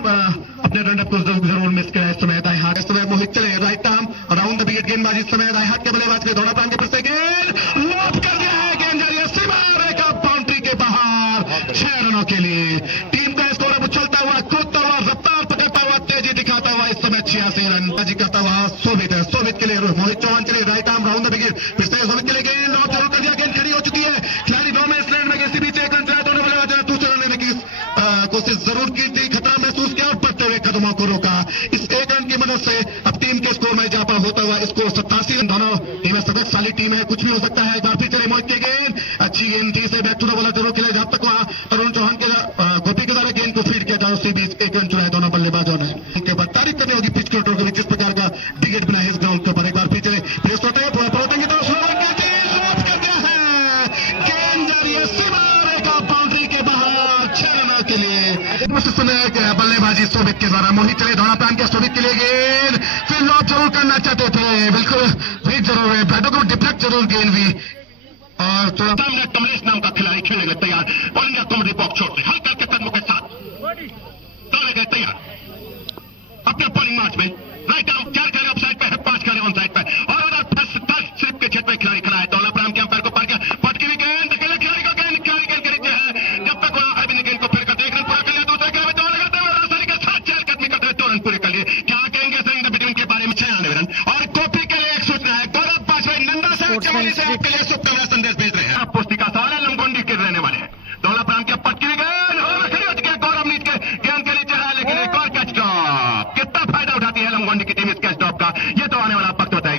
अपने रनअप को जरूर मिस किया, इस समय दाएं हाथ, इस समय मोहित चले right arm around the wicket गेंदबाजी, इस समय दाएं हाथ के बल्लेबाज के दौड़ा प्रांत के फिर से गेंद लॉप कर दिया है, गेंद जा रही है सीमा रेखा बाउंड्री के बाहर 6 रनों के लिए। टीम का स्कोर अब उछलता हुआ, कूदता हुआ, रफ्तार पकड़ता हुआ, तेजी दिखाता हुआ, इस समय 86 रन बाजी करता हुआ शोभित है, शोभित के लिए मोहित चौहान चले right arm round the wicket, फिर से शोभित के लिए गेंद लॉप जरूर कर दिया, गेंद खड़ी हो चुकी है, खिलाड़ी दो में स्लैंड में इसी बीच 1 रन चुराया दोनों बल्लेबाजों ने, दूसरे रन लेने की कोशिश जरूर की थी, खतरा महसूस किया और बढ़ते हुए कदमों को रोका, इस 1 रन की मदद से अब टीम के स्कोर में इजाफा होता हुआ स्कोर 87 रन। दोनों टीमें शक्तिशाली टीम है, कुछ भी हो सकता है। एक बार फिर चले मोहित की गेंद, अच्छी गेंद थी से बैक टू द बॉलर जरूर खेला, जब तक वहां तरुण चौहान के गोपी के द्वारा गेंद को फीड किया था, उसी बीच 1 रन चुराए दोनों बल्लेबाजों ने। उनके बाद तारीफ करनी होगी पिच कंट्रोल को, जिस प्रकार का विकेट बनाया इस ग्राउंड के ऊपर। एक बार फिर चले फेस होते हैं परोतन की तरफ कर दिया है, गेंद जा रही है सीमा रेखा बाउंड्री के बाहर 6 रनों के लिए। बल्लेबाजी शोभित के द्वारा मोहित चले दौड़ा प्रांत के शोभित के लिए गेंद फिर लॉप जरूर करना चाहते थे, बिल्कुल भी जरूर है, बैटों को डिफ्लेक्ट जरूर गेंद भी, और सामने कमलेश नाम का खिलाड़ी खेलने के लिए तैयार, ऑल इंडिया कॉमेडी बॉक्स छोड़ से हल्के हल्के कदमों के साथ दौड़े गए तैयार अपने बॉलिंग मैच में। राइट आर्म 4 खिलाड़ी ऑफ साइड पे है, 5 खिलाड़ी ऑन साइड पे, और उधर स्लिप के क्षेत्र में खिलाड़ी खड़ा है, दौला प्रांत के अंपायर को पार किया, पटकी हुई गेंद अकेले खिलाड़ी को गेंद खरीदते हैं, जब तक वहां अरविंद गेंद को फिर करते 1 रन पूरा कर लिया, दूसरे खिलाड़ी दौड़ लगाते हुए आसानी के साथ 4 कदमी करते 2 रन पूरे कर लिए। क्या कहेंगे सर बिटवीन के बारे में? 96 रन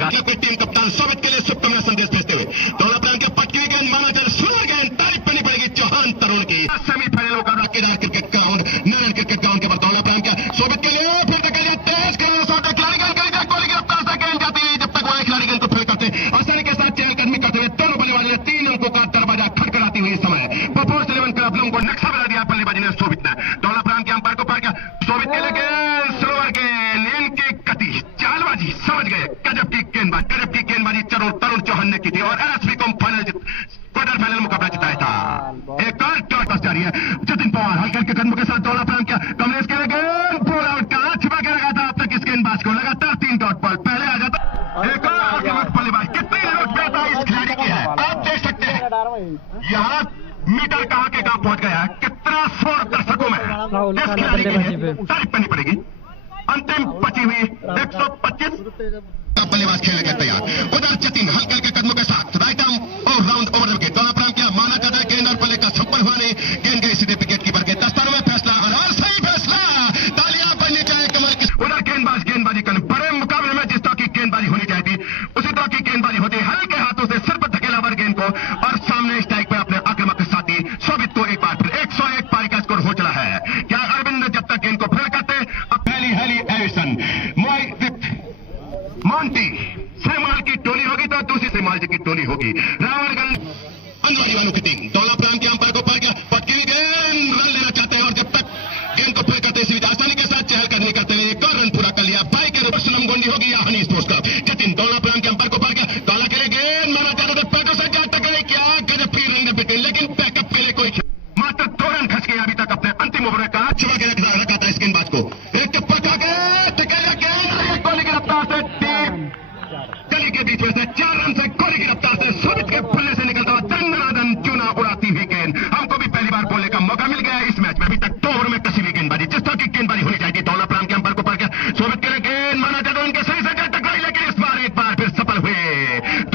टीम कप्तान सोवियत के लिए शुभकामना संदेश भेजते हुए दौला प्रांत के पटकी हुई गेंद माना जाए सुंदर गेंद, तारीफ करनी पड़ेगी चौहान तरुण की। सेमीफाइनल का Kedar cricket ground, Narayan cricket ground के बाद दौला प्रांत के सोवियत के लिए फिर धकेल दिया तेज खिलाड़ी शॉट, खिलाड़ी गोली की रफ्तार से गेंद जाती है, जब तक वह खिलाड़ी गेंद को फेल करते आसानी के साथ चहलकदमी करते हुए दोनों बल्लेबाजों ने 3 अंकों का दरवाजा खटखटाती हुई समय परफॉर्मेंस 11 क्लब लोगों को नक्शा बना दिया बल्लेबाजी ने सोवित ने। दौला प्रांत के अंपायर को पार किया, सोवित के लिए गेंद स्लोअर गेंद, इनकी गति चालबाजी समझ गए, गजब की गेंदबाजी तरुण चौहान ने की थी और एसपी को क्वार्टर फाइनल मुकाबला जिताया था। एक और डॉट पास जारी है, जतिन पवार हल्के हल्के कदमों के साथ दौला प्रांत किया, कमलेश के लिए गेंद पूरा आउट का छिपा के रखा था अब तक इस गेंदबाज को, लगातार 3 डॉट बॉल पहले आ जाता। एक और आक्रामक बल्लेबाज, कितनी लोकप्रियता इस खिलाड़ी की है आप देख सकते हैं। यहाँ मीटर कहां के कहां पहुंच गया है, कितना शोर दर्शकों में इस खिलाड़ी की तारीफ करनी पड़ेगी। अंतिम बची हुई 125 बल्लेबाज खेलने के तैयार, उधर जतिन हल्के हल्के कदमों के साथ राइट आर्म और राउंड ओवर विकेट, दौला प्रांत किया, माना जाता है गेंद और बल्ले का संपर्क हुआ नहीं, गेंद गई सीधे विकेट कीपर के दस्तानों में, फैसला और सही फैसला, तालियां बजनी चाहिए कमल की। उधर गेंदबाजी कर बड़े मुकाबले में जिस तरह की गेंदबाजी होनी चाहिए उसी तरह की गेंदबाजी होती है, हल्के हाथों से सिर पर धकेलावर गेंद को और सामने स्ट्राइक पर अपने आक्रामक साथी सोवित को एक बार फिर 101 पारी का स्कोर हो चला है। क्या अरविंद जब तक गेंद को फेल करते, अब हेली एविसन मोंटी सेमाल की टोली होगी तो दूसरी सेमाल जी की टोली होगी। रावणगंज अंदरवाली वालों की टीम दौला प्रांत के अंपायर को पार किया, पटकी हुई गेंद रन लेना चाहते हैं और जब तक गेंद को फेल करते इसी आसानी के साथ चहलकदमी करते हुए एक और रन पूरा कर लिया। बाई के रूप सुनम गोंडी होगी या हनी स्पोर्ट्स क्लब। जतिन दौला प्रांत के अंपायर को पार किया, दौला के लिए गेंद माना जाता था, पैटो से जा टकराई, क्या गजब की रन बिके, लेकिन बैकअप के लिए कोई मात्र 2 रन खर्च किया अभी तक अपने अंतिम ओवर में कहा छुपा के रखा था इस गेंदबाज को, एक टप्पा खा के टकराया गेंद गोली की रफ्तार से गली के बीच में से 4 रन से गोली की रफ्तार से सोवित के फुल्ले से निकलता हुआ चंद्रनादन चूना उड़ाती हुई गेंद। हमको भी पहली बार बोलने का मौका मिल गया इस मैच में, अभी तक 2 ओवर में कसी हुई गेंदबाजी, जिस तरह की गेंदबाजी होनी चाहिए। दौला प्रांत के अंपायर को पार किया, सोवित के लिए गेंद माना जाता उनके सही से टकराई, लेकिन इस बार एक बार फिर सफल हुए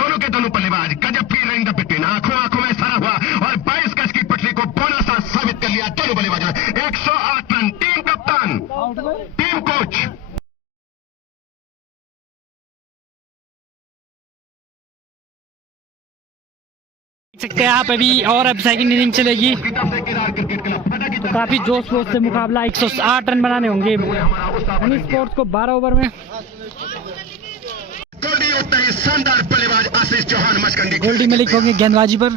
दोनों के दोनों बल्लेबाज। गजब की रेंज बिटवीन, आंखों में सारा हुआ और 22 गज की पटरी को बोनस साबित कर लिया दोनों बल्लेबाजों ने। 108 रन, टीम कप्तान, टीम कोच सकते हैं आप अभी, और अब सेकंड इनिंग चलेगी तो काफी जोश शोश से मुकाबला, 108 रन बनाने होंगे हनी स्पोर्ट्स को 12 ओवर में। गोल्डी उठता है शानदार बल्लेबाज आशीष चौहान मचकंडी, गोल्डी मलिक होंगे गेंदबाजी पर,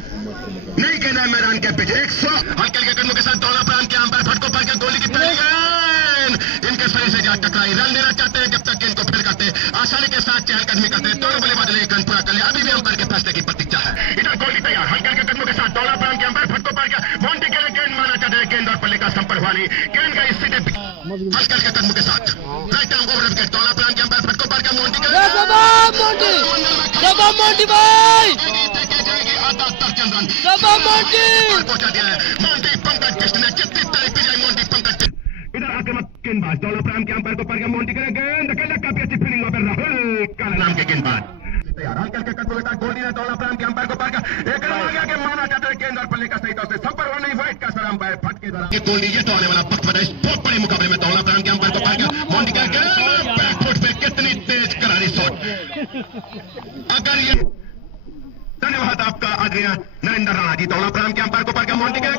नहीं गेंद है मैदान के पीछे 100 हल्के हल्के कदमों के साथ दौला प्रांत के अंपायर फटको पार के गोली की गेंद इनके सही से जा टकराई, रन लेना चाहते हैं, जब तक गेंद को फेल करते आसानी के साथ चहलकदमी करते हैं दोनों बल्लेबाजों ने 1 रन पूरा कर लिया। अभी भी अंपायर के फैसले की प्रतीक्षा है। इधर गोली तैयार, हल्के हल्के कदमों के साथ दौला प्रांत के अंपायर फटको पार किया, मोंटी के लिए गेंद माना चाहते हैं, गेंद और बल्ले का संपर्क हुआ नहीं, गेंद गई सीधे हल्के हल्के कदमों के साथ right arm over wicket, Daula प्रांत के अंपायर फटको पार किया, मोंटी के पहुंचा दिया है मोंटी पंकज कृष्ण ने, जितनी तारीफ की जाए मोंटी पंकज। इधर आक्रामक गेंदबाज दौला प्रांत के अंपायर को पार किया, मोंटी के लिए गेंद काफी अच्छी फील्डिंग पर राहुल काला नाम के गेंदबाज तैयार, हल्के हल्के कदमों के साथ गोल्डी ने दौला प्रांत के अंपायर को पार किया, एक रन आ गया कि माना जाता है गेंद और बल्ले का सही तौर से संपर्क हुआ नहीं, वाइट का सर अंपायर फट के दौरान गोल्डी ये तो आने वाला वक्त बता, इस बहुत बड़े मुकाबले में दौला प्रांत के अंपायर को पार किया, मोंटी का गेंद बैकफुट पे कितनी तेज करारी शॉट। अगर ये धन्यवाद आपका आदरणीय नरेंद्र राणा जी, दौला प्रांत के अंपायर को पार किया, मोंटी के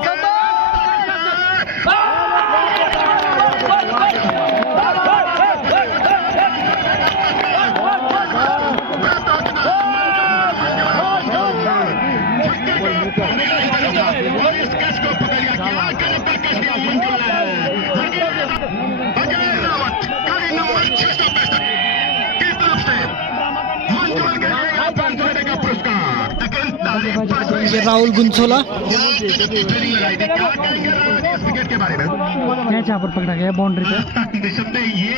राहुल गुंसोला विकेट के बारे में कैच यहाँ पर पकड़ा गया बाउंड्री पे। ये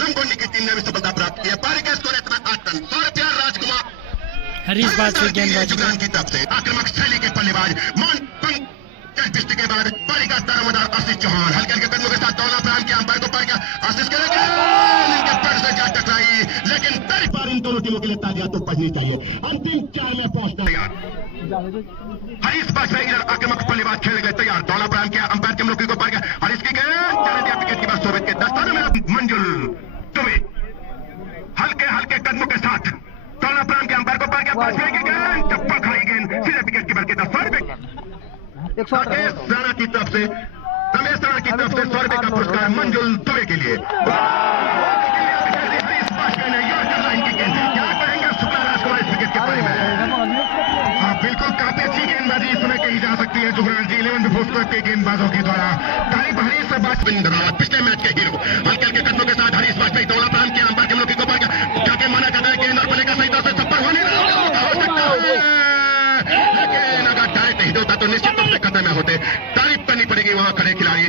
रंगोली की टीम ने भी सफलता प्राप्त की है, पारी का स्कोर इतना 8 रन, और प्यार राजकुमार हरीश बात से गेंदबाजी की तरफ से आक्रामक शैली के बल्लेबाज बिस्टी के बाद पारी का दारोमदार आशीष चौहान हल्के हल्के कदमों के साथ दौला प्रांत के अंपायर को पार किया, आशीष के इनके पैर से जा टकराई, लेकिन पहली बार इन दोनों टीमों के लिए तालियां तो बजनी चाहिए। अंतिम 4 में पहुंचना यार हरीश बाजपेयी इधर आक्रामक बल्लेबाज खेले गए तैयार, दौला प्रांत के अंपायर के मुल्की को पार किया, हरीश की गेंद चले दिया विकेट की बात सोवित के दस्ताने में मंजुल दुबे हल्के हल्के कदमों के साथ बाजपेयी की गेंद टप्पा खाई गेंद सीधे विकेट कीपर की तरफ 100 रुपए राकेश राणा की तरफ से रमेश राणा की तरफ से 100 रुपए का पुरस्कार मंजुल दुबे के लिए। हरीश बाजपेयी ने यॉर्कर लाइन की गेंद। क्या कहेंगे शुक्ला राजकुमार इस विकेट के बारे में? हाँ बिल्कुल, काफी अच्छी गेंदबाजी इस समय कही जा सकती है जुगराज जी 11 बिफोर स्कोर के गेंदबाजों के द्वारा। तारीफ हरीश बाजपेयी पिछले मैच के हीरो हल्के हल्के कदमों के साथ हरीश बाजपेयी दौड़ा प्रांत के अंपायर के मुल्की को पर क्या माना जाता है गेंद और बल्ले का सही तरह से छप्पर होने हो सकता है, लेकिन अगर डायरेक्ट नहीं होता तो निश्चित रूप से खतरे में होते। तारीफ करनी पड़ेगी वहां खड़े खिलाड़ी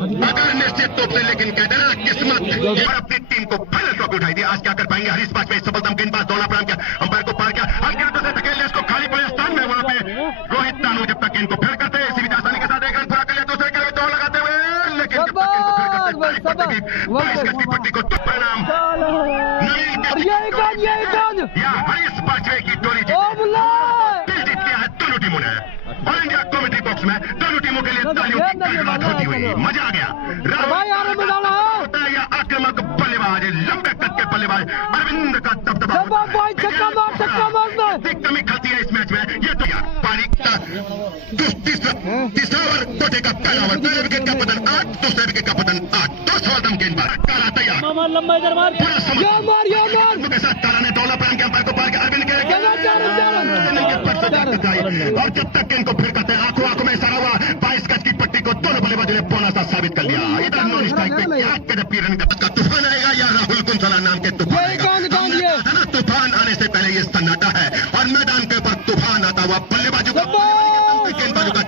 अगर निश्चित रूप से, लेकिन कहते हैं ना किस्मत और अपनी टीम को फाइनल ट्रॉफी उठाई थी। आज क्या कर पाएंगे हरीश बाजपेयी? सफलतम गेंदबाज दौड़ा प्रांत के अंपायर को पार किया, हल्के हाथों से धकेल इसको खाली पड़े स्थान में। वहां पे रोहित दानू जब तक गेंद को फेर करते इसी भी आसानी के साथ एक रन पूरा कर लिया, दूसरे के लिए दौड़ लगाते हुए, लेकिन जब तक गेंद को फेर करते 22 गज की पट्टी को तुम परिणाम या हरीश बाजपेयी की टोली दिल जीत लिया है दोनों टीमों ने। ऑल इंडिया कॉमेडी बॉक्स में दोनों टीमों के लिए तालियों की गड़गड़ाहट होती हुई मजा आ गया। होता है या आक्रामक बल्लेबाज, लंबे कद के बल्लेबाज अरविंद का दबदबा कमी खलती है इस मैच में। ये तो यार पारी का तीसरा ओवर कोटे का पहला ओवर, पहले विकेट का पतन 8, दूसरे विकेट का पतन 8। दो सवालदम गेंदबाज काला तैयार के साथ काला ने दौला प्रांत के अंपायर को पार किया, अरविंद के और जब तक गेंद को फिर करते आंखों आंखों में इशारा हुआ, 22 गज की पट्टी को दोनों बल्लेबाजों ने पौना सा साबित कर लिया। इधर नॉन स्ट्राइक पे क्या गजब की रन का तूफान आएगा या राहुल कुंसला नाम के तूफान आएगा? तूफान आने से पहले ये सन्नाटा है और मैदान के ऊपर तूफान आता हुआ बल्लेबाजों का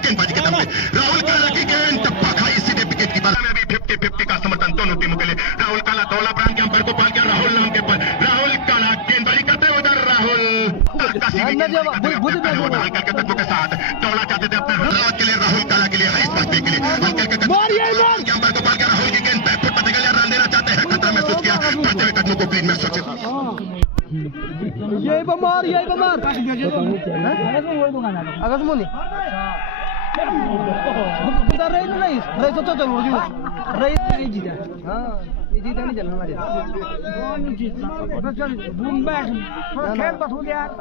गेंदबाजी के दम पे राहुल काला की गेंद टप्पा खाई सीधे विकेट की बात में। अभी 50-50 का समर्थन दोनों टीमों के लिए। राहुल काला दौला प्रांत के अंपायर को पार किया, राहुल नाम के पर राहुल काला गेंदबाजी करते हुए उधर राहुल हल्के हल्के कदमों के साथ दौड़ा चाहते थे अपने रावत के लिए, राहुल काला के लिए, हरीश बाजपेयी के लिए। हल्के हल्के कदमों के अंपायर को पार किया, राहुल की गेंद पे फुट पर निकल रन देना चाहते हैं, खतरा महसूस किया, बढ़ते हुए कदमों को क्लीन में सोचे यही बमार अगस मोनी रईस तो चलो रईस जीता। हाँ जीता नहीं चल हमारे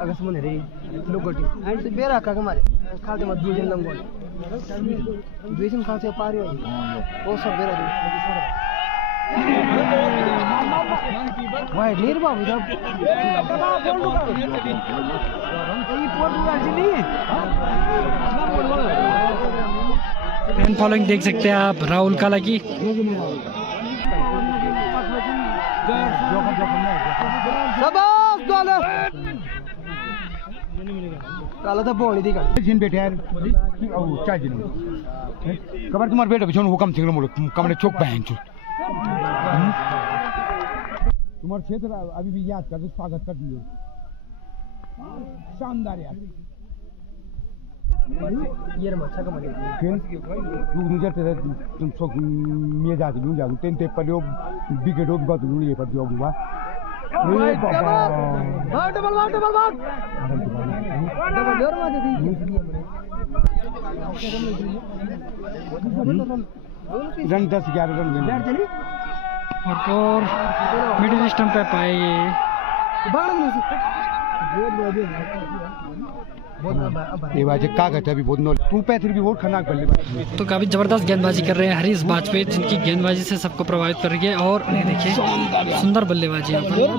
अगस मोनी रे लोग बेरा का हमारे खाते मत दूर जन्म गोल द्वेषम खाते पारी वो सब बेरा वाइड नीर बाबू जब फैन फॉलोइंग देख सकते हैं आप राहुल काला की। काला था बोली दी जिन बेटे यार चाय दिन खबर तुम्हारे बेटे बिछोन हुकम सिंह मोड़ कमरे चौक बहन चुट तुम्हारे क्षेत्र अभी भी याद कर स्वागत कर दिए शानदार यार ये अच्छा का मजा फिर लोग निजर ते तुम सब मिया जाती लूं जाऊं तेन ते पलियो विकेट हो बात लूं ये पर दियो बुआ डबल डोर मार दी रन 10-11 रन चली और मिडिल स्टंप पे पाए ये बात का कहता है अभी बहुत नो तू पे फिर भी बहुत खतरनाक बल्लेबाज। तो काफी जबरदस्त गेंदबाजी कर रहे हैं हरीश बाजपेयी, जिनकी गेंदबाजी से सबको प्रभावित कर रही है। और ये देखिए सुंदर बल्लेबाजी यहाँ पर। गेंद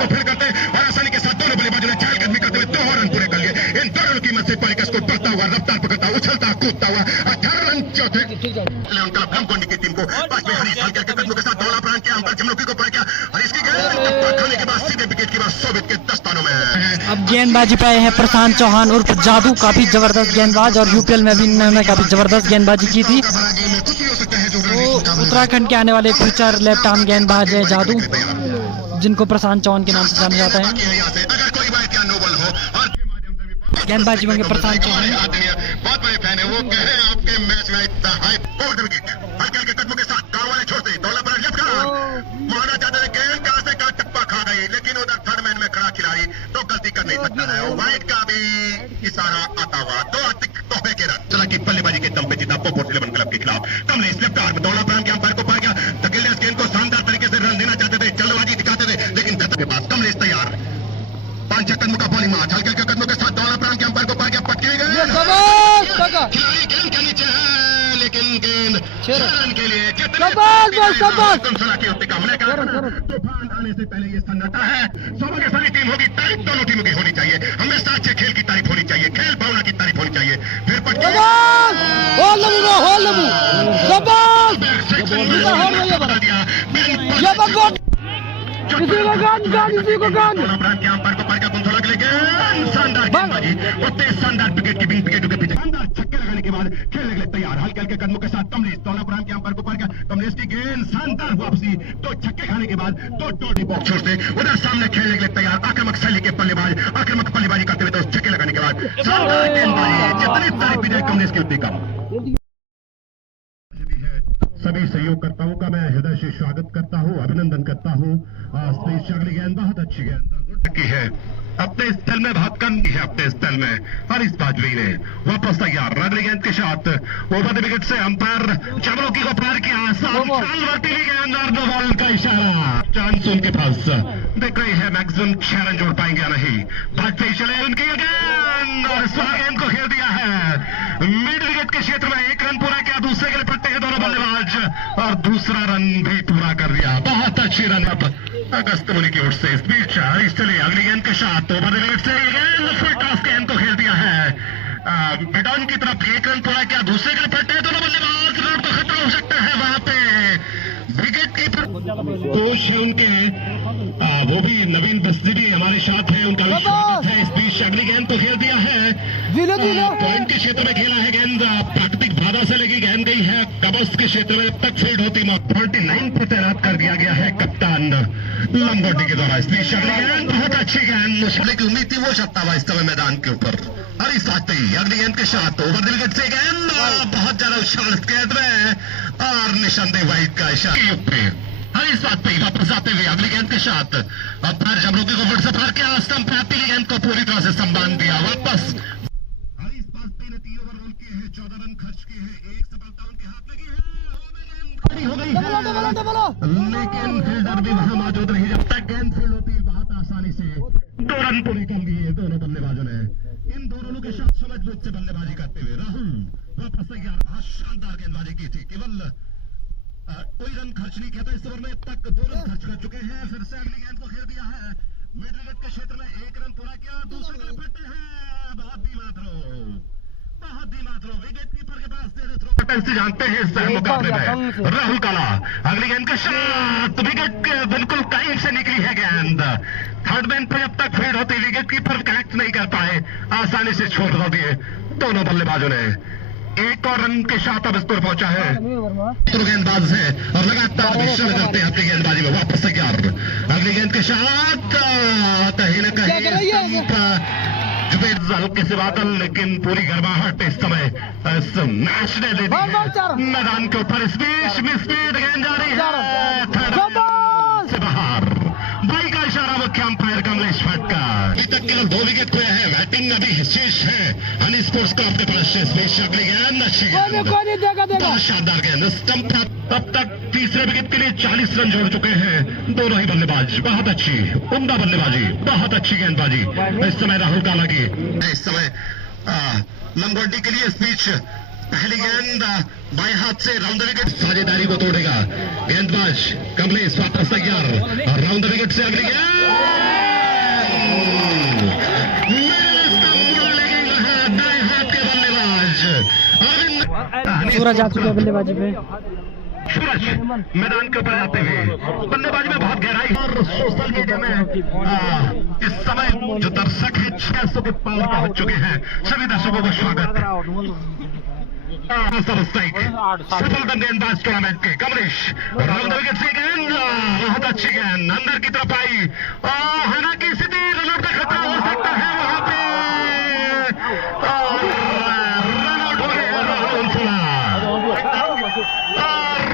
को फिर करते और आसानी के साथ दोनों बल्लेबाजों ने चहलकदमी करते हुए 2 रन पूरे कर लिए। इन दोनों की मत से पारिकस को बढ़ता हुआ रफ्तार पकड़ता उछलता कूदता हुआ 18 रन चौथे ब्रह्मकुंडी की टीम को बाजपेयी हरीश हल्के हल्के कदमों के साथ दौला प्रांत के अंपायर जमलोकी को पार किया, हरीश की गेंद खाने के बाद सीधे विकेट की बात 100 विकेट के दस्तानों में। अब गेंदबाजी पे आए हैं प्रशांत चौहान उर्फ जादू, काफी जबरदस्त गेंदबाज, और यूपीएल में भी इन्होंने काफी जबरदस्त गेंदबाजी की थी। तो उत्तराखंड के आने वाले फ्यूचर लेफ्ट आर्म गेंदबाज है जादू, जिनको प्रशांत चौहान के नाम से जाना जाता है। गेंदबाजी में प्रशांत चौहान बहुत बड़े फैन है, वो कह रहे हैं आपके मैच में इतना हाई ओवर द विकेट हल्के हल्के कदमों के साथ गांव वाले छोड़ते दौला पर लेफ्ट का मारना चाहते थे, गेंद कहां से कहां टप्पा खा गई, लेकिन उधर थर्ड मैन में खड़ा खिलाड़ी तो गलती कर नहीं सकता है। वाइड का भी इशारा आता हुआ 2 तोहफे के रन चला की बल्लेबाजी के दम पे जीता पोपोर्ट 11 क्लब के खिलाफ। कमलेश लेफ्ट आर्म दौला प्रांत के अंपायर को पार गया, धकेलिया गेंद को शानदार तरीके से रन देना चाहते थे, जल्दबाजी दिखाते थे, लेकिन के पास कमलेश तैयार कदमों का बॉलिंग मार्च, हल्के हल्के कदमों के साथ डॉलर प्रांत के अंपायर को पार किया, पटकी गई। खिलाड़ी गेंद के नीचे है, लेकिन गेंद 6 रन के लिए कितने कुंसला की होती का होने का तूफान आने से पहले ये सन्नाटा है। सुबह की सारी टीम होगी, तारीफ दोनों टीमों की होनी चाहिए, हमेशा अच्छे खेल की तारीफ होनी चाहिए, खेल भावना की तारीफ होनी चाहिए। फिर पटकी बता दिया शानदार गेंदबाजी, वो तेज शानदार विकेट की विकेट के पीछे शानदार छक्के लगाने के बाद खेलने के लिए तैयार, हल्के हल्के कदमों के साथ कमलेश दौलापुरान के अंपायर को पार किया, कमलेश की गेंद शानदार वापसी, 2 छक्के खाने के बाद 2 डॉटी बॉक्स छोड़ते उधर सामने खेलने के लिए तैयार, आक्रामक शैली के बल्लेबाज आक्रामक बल्लेबाजी करते हुए 2 छक्के लगाने के बाद शानदार गेंदबाजी, जितनी तारीफ की जाए कमलेश की उतनी कम। सभी सहयोगकर्ताओं का मैं हृदय से स्वागत करता हूं, अभिनंदन करता हूं। अगली गेंद बहुत अच्छी गेंद की है, अपने स्थल में बहुत कम की है, अपने स्थल में हरीश वाजपेयी ने वापस तैयार, अगली गेंद के साथ ओवर द विकेट से अंपायर चमरोकी को पार किया, वर्ती हुई गेंद और नो बॉल का इशारा, चांस उनके पास देख रही है, मैक्सिमम 6 रन जोड़ पाएंगे या नहीं। वाजपेयी चले उनकी गेंद और इस गेंद को खेल दिया है मिड विकेट के क्षेत्र में, 1 रन पूरा किया, दूसरे के लिए पट्टे हैं दोनों बल्लेबाज और दूसरा रन भी पूरा कर दिया, बहुत अच्छी रन अप अगस्त मुनि की ओर से। इस बीच हरीश चले अगली गेंद के साथ ओवर द विकेट से गेंद फुल टॉस गेंद को खेल दिया है मिडॉन की तरफ, 1 रन पूरा किया, दूसरे के लिए पट्टे हैं दोनों बल्लेबाज, रन तो खतरा हो सकता है वहां पे। विकेट कीपर कोच है उनके, वो भी नवीन बस्ती भी हमारे साथ है, उनका भी स्वागत है। इस बीच अगली गेंद तो खेल दिया है, पॉइंट के क्षेत्र में खेला है गेंद, प्राकृतिक बाधा से लगी गेंद गई है कबस के क्षेत्र में, तक फील्ड होती 49 पर तैनात कर दिया गया है कप्तान लंबोटी के द्वारा। इस बीच अगली गेंद बहुत अच्छी गेंद, मुश्किल की उम्मीद थी वो सत्ता हुआ इस समय मैदान के ऊपर, हरीश वाजपेयी अगली गेंद के साथ ओवर द विकेट से गेंद बहुत ज्यादा उछाल गेंद में और निशानदेह वाइड का इशारा, हरीश वाजपेयी वापस आते हुए अगली गेंद के साथ अंपायर जमरोकी को फिर से पार किया, स्टंप पे आती गेंद को पूरी तरह से संभाल दिया वापस। हरीश वाजपेयी ने 3 ओवर रोल किए हैं, 14 रन खर्च किए हैं, 1 सफलता उनके हाथ लगी है, खड़ी हो गई है, लेकिन फील्डर भी वहां मौजूद नहीं, जब तक गेंद फील्ड होती है बहुत आसानी से 2 रन पूरी कर लिए दोनों बल्लेबाजों ने। इन दोनों के साथ समझ रूप से बल्लेबाजी करते हुए राहुल वापस तैयार, बहुत शानदार गेंदबाजी की थी, केवल कोई रन खर्च नहीं किया था इस ओवर में, तक 2 रन खर्च कर चुके हैं। फिर से अगली गेंद को खेल दिया है मिड विकेट के क्षेत्र में, 1 रन पूरा किया, दूसरे के लिए पट्टे हैं, बहुत धीमा थ्रो विकेट कीपर के पास दे थ्रो कैप्टनसी जानते हैं इस मुकाबले में। राहुल काला अगली गेंद के साथ विकेट बिल्कुल टाइम से निकली है गेंद, थर्ड मैन पर जब तक फील्ड होती विकेट कीपर कनेक्ट नहीं कर पाए, आसानी से छोड़ दिए दोनों बल्लेबाजों ने। 1 और रन के साथ अब स्कोर पहुंचा है, गेंदबाज है और लगातार मिश्रण करते हैं अपनी गेंदबाजी में, वापस तैयार अगली गेंद के साथ कहीं न कहीं हल्के से बादल, लेकिन पूरी गर्माहट इस समय इस मैच ने दे दी मैदान के ऊपर। इस बीच स्पीड गेंद जा रही है से बाहर, भाई का इशारा मुख्य अंपायर कमलेश भट्ट का। अभी तक केवल 2 विकेट खोया है, बैटिंग अभी शेष है हनी स्पोर्ट्स का आपके पास शेष। अगली गेंद अच्छी गेंद, बहुत शानदार गेंद, स्टंप अब तक तीसरे विकेट के लिए 40 रन जोड़ चुके हैं दोनों ही बल्लेबाज, बहुत अच्छी उम्दा बल्लेबाजी, बहुत अच्छी गेंदबाजी इस समय राहुल काला की। इस समय लंगोटी के लिए स्पीच, पहली गेंद बाएं हाथ से राउंड द विकेट, साझेदारी को तोड़ेगा गेंदबाज कमलेश, वापस तैयार और राउंड द विकेट से अगली गेंद दाएं हाथ के बल्लेबाज सूरज आ चुके हैं बल्लेबाजी पे, सूरज मैदान के ऊपर जाते हुए बल्लेबाजी में बहुत गहराई, और सोशल मीडिया में इस समय जो दर्शक हैं 600 के पार पहुंच चुके हैं, सभी दर्शकों को स्वागत है। सफल गेंदबाज टूर्नामेंट के कमलेश, राउंड द विकेट से गेंद बहुत अच्छी गेंद अंदर की तरफ आई, हालांकि स्थिति रनआउट का खतरा हो सकता है वहां पे, रनआउट हो गए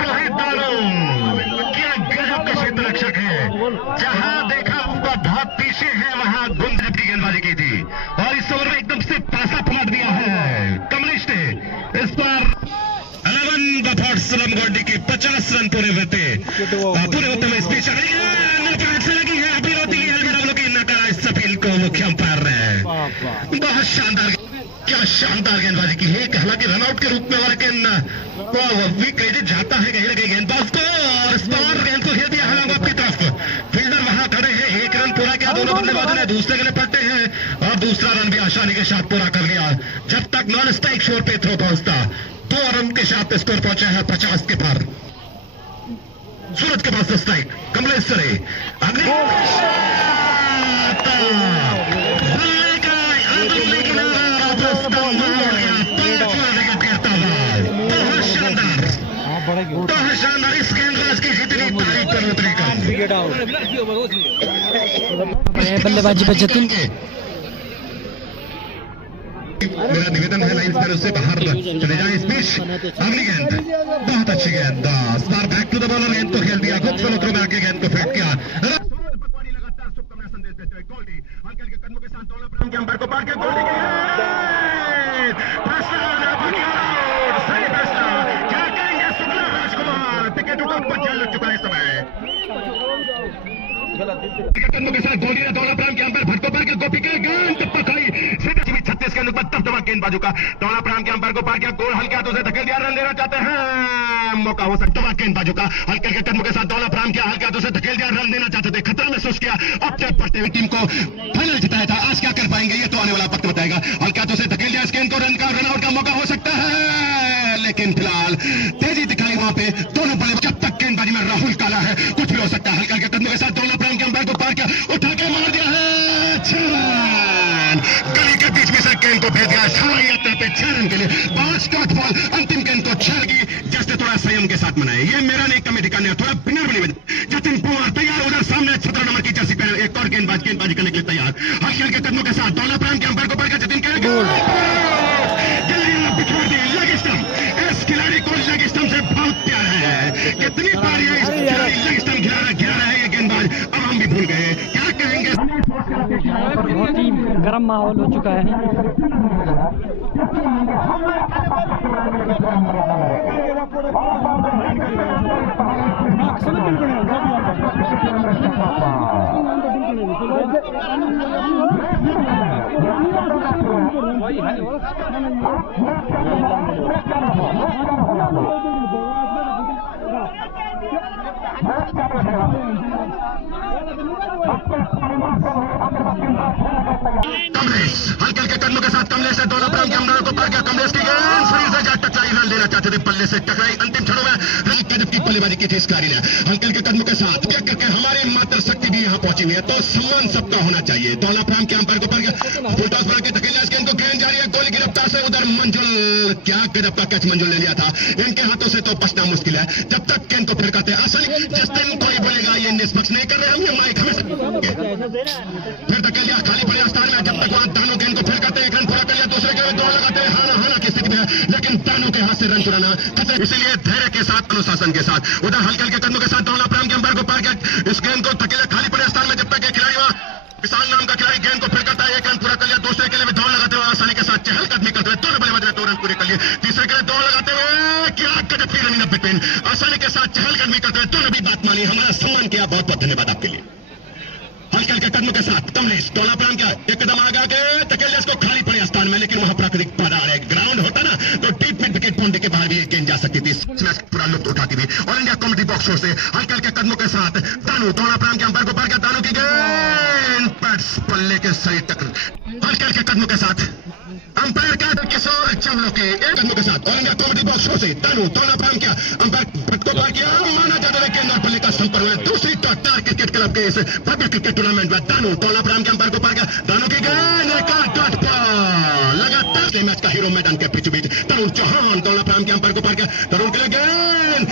रोहित दानू, क्या गजब के क्षेत्र रक्षक है, जहां देखा उनका बहुत पीछे है वहां गुंज की गेंदबाजी की थी, और इस ओवर में एकदम से पासा पलट दिया है कमलेश ने। इस पर 11 बफर्स लंबोटी की 50 रन पूरे होते में इस बीच से लगी है, अपील होती है की नकारा इस अपील को मुख्य अंपायर क्या शानदार गेंदबाजी की है। हालांकि रनआउट के रूप में और वीक क्रेडिट जाता है कहीं ना कहीं गेंदबाज को, और इस बार गेंद को खेल दिया हालांकि आपकी तरफ। फील्डर वहां खड़े हैं, एक रन पूरा किया दोनों बल्लेबाजों ने, दूसरे के लिए पलटे हैं और दूसरा रन भी आसानी के साथ पूरा कर लिया। जब तक नॉन स्ट्राइक शोर पे थ्रो पहुंचता 2 रन के साथ स्कोर पहुंचा है 50 के पार। सूरज के पास स्ट्राइक, कमलेश्वर अगले शानदार इस गेंदबाज की जितनी तारीफ करो उतनी कम। बल्लेबाजी पे जतिन। मेरा निवेदन है लाइन पर उससे बाहर चले जाए इस बीच। अगली गेंद बहुत अच्छी गेंद, इस बार बैक टू द बॉलर, गेंद को खेल दिया खूब सोलो थ्रो में आके गेंद को फेंक किया। लगातार शुभकामनाएं संदेश देते हुए गोल्डी हल्के हल्के कदमों के साथ दौड़ा प्रेम के अंपायर को पार किया। गोल्डी सही फैसला, क्या कहेंगे शुक्ला राजकुमार, विकेट ऊपर लग चुका है इस समय। कदमों के साथ गोल्डी ने दौड़ा प्रेम के अंपायर भट्ट को पार किया। गोपी के गेंद पकड़ी 36 के अंदर दबदबा गेंदबाजों का, दौड़ा प्रेम के अंपायर को पार किया। गोल हल्के हाथों से धकेल दिया, रन लेना चाहते हैं, मौका हो सकता है गेंदबाजों का। हल्के हल्के कदमों के साथ दौड़ा प्रेम किया, हल्के हाथों से धकेल दिया, रन लेना चाहते थे, खतरा महसूस किया। अब तक पढ़ते हुए टीम को फाइनल जिताया था, आज क्या कर पाएंगे ये तो आने वाला वक्त बताएगा। हल्के हाथों से धकेल दिया इस गेंद को, रनआउट का मौका हो सकता है, लेकिन फिलहाल तेजी दिखाई वहां पे दोनों बल्ले। जब तक गेंदबाजी में राहुल काला है कुछ भी हो सकता है। हल्के हल्के कदमों के साथ दौड़ा प्रेम के अंपायर को पार किया, उठा के मार दिया है, 6 रन। गली के बीच में से गेंद को भेज दिया सारी यात्रा पे 6 रन के लिए। 5 डॉट बॉल, अंतिम गेंद को 6 की, जैसे थोड़ा संयम के साथ मनाए। ये मेरा नहीं कमेटी का नहीं, थोड़ा बिना बनी वजह। जतिन पवार तैयार, उधर सामने 17 नंबर की जर्सी पहने एक और गेंदबाजी करने के लिए तैयार। हल्के हल्के कदमों के साथ दौड़ा प्रेम के अंपायर को पार किया, जतिन क्या बिछोड़ दी लेग स्टंप। इस खिलाड़ी को लेग स्टंप से बहुत प्यार है, कितनी बार ये लेग स्टंप गिरा रहा है ये गेंदबाज, अब हम भी भूल गए। क्या कहेंगे, बहुत ही गर्म माहौल हो चुका है। कमलेश हल्के हल्के कदमों के साथ कमलेश ने दोनों प्रेम के अंपायर को पार किया। कमलेश की गेंद शरीर से जा टकराई, रन लेना चाहते थे, बल्ले से टकराई। अंतिम क्षणों में गजब की बल्लेबाजी की थी इस खिलाड़ी ने। हल्के हल्के कदमों के साथ देख करके हमारी मात्र शक्ति भी यहाँ पहुंची हुई है, तो सम्मान सबका होना चाहिए। दौला प्रेम के अंपायर को पार किया, फुलटॉस मार के धकेल दिया इस गेंद को, गेंद जा रही है गोली की रफ्तार से। उधर मंजुल, क्या गजब का कैच मंजुल ने लिया था, इनके हाथों से तो बचना मुश्किल है। जब तक गेंद को फिरकाते आसानी, जस्टिन कोई बोलेगा ये निष्पक्ष नहीं कर रहे हम, ये माइक हमें फिर धकेल दिया खाली पड़े स्थान में। जब तक वहां दानों गेंद को फिरकाते, एक रन पूरा कर लिया, दूसरे के दौड़ लगाते हैं, हाना की स्थिति में है, लेकिन दानों के हाथ से रन चुराना खतरे, इसलिए धैर्य के साथ, अनुशासन के साथ। उधर हल्के हल्के कदमों के साथ दौड़ा प्रेम के अंपायर को पार किया, इस गेंद को धकेला खाली पड़े स्थान में। जब तक एक खिलाड़ी वहां विशाल नाम का खिलाड़ी गेंद को फिर करता है, एक रन पूरा कर लिया, दूसरे के लिए भी दौड़ लगाते हुए आसानी के साथ चहलकदमी करते हुए दोनों बल्लेबाज ने 2 रन पूरे कर लिए, तीसरे के लिए दौड़ लगाते हुए क्या गजब की रनिंग बिटवीन, आसानी के साथ चहलकदमी करते हुए दोनों भी बात मानी। हमारा सम्मान किया, बहुत बहुत धन्यवाद आपके लिए। हल्के हल्के कदमों के साथ कमलेश दौड़ा प्रेम किया, एक कदम आगे आके धकेल दिया इसको खाली पड़े स्थान में, लेकिन वहां प्राकृतिक बाधा है। ग्राउंड होता ना तो डीप मिड विकेट पॉइंट के बाहर भी गेंद जा सकती थी, मैच पूरा लुत्फ उठाती थी। और इंडिया कॉमेडी बॉक्स शो से हल्के हल्के कदमों के साथ दानू दौड़ा प्रेम के अंपायर को पार किया, दानू की गेंद पैड्स पल्ले के सही टक्कर। हल्के हल्के कदमों के साथ अंपायर का किशोर चमलो के एक कदमों के साथ, और इंडिया कॉमेडी बॉक्स शो से दानू दौड़ा प्रेम किया, अंपायर भट्ट को पार किया, माना जाता है गेंद और पल्ले का संपर्क हुआ। दूसरी टार क्रिकेट क्लब के इस भव्य क्रिकेट टूर्नामेंट में दानू दौड़ा प्रेम के अंपायर को पार किया, दानू की गेंद एक डॉट बॉल, लगातार मैच का हीरो मैदान के बीच बीच तरुण चौहान दौड़ा प्रेम के अंपायर को पार किया, तरुण के लिए गेंद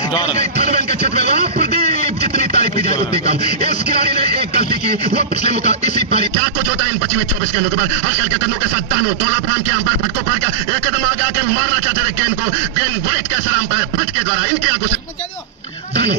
के क्षेत्र में वहां प्रदीप, जितनी तारीफ की जाए उतनी कम। इस खिलाड़ी ने एक गलती की, वो पिछले मौका इसी पारी, क्या कुछ होता है इन 25 गेंदों के बाद। हल्के हल्के कदमों के साथ दानू दौड़ा प्रेम के अंपायर भट्ट को पार किया, एक कदम आगे आके मारना चाहते थे गेंद को, गेंद वाइट के सर अंपायर भट्ट के द्वारा इनकी आंखों से दानू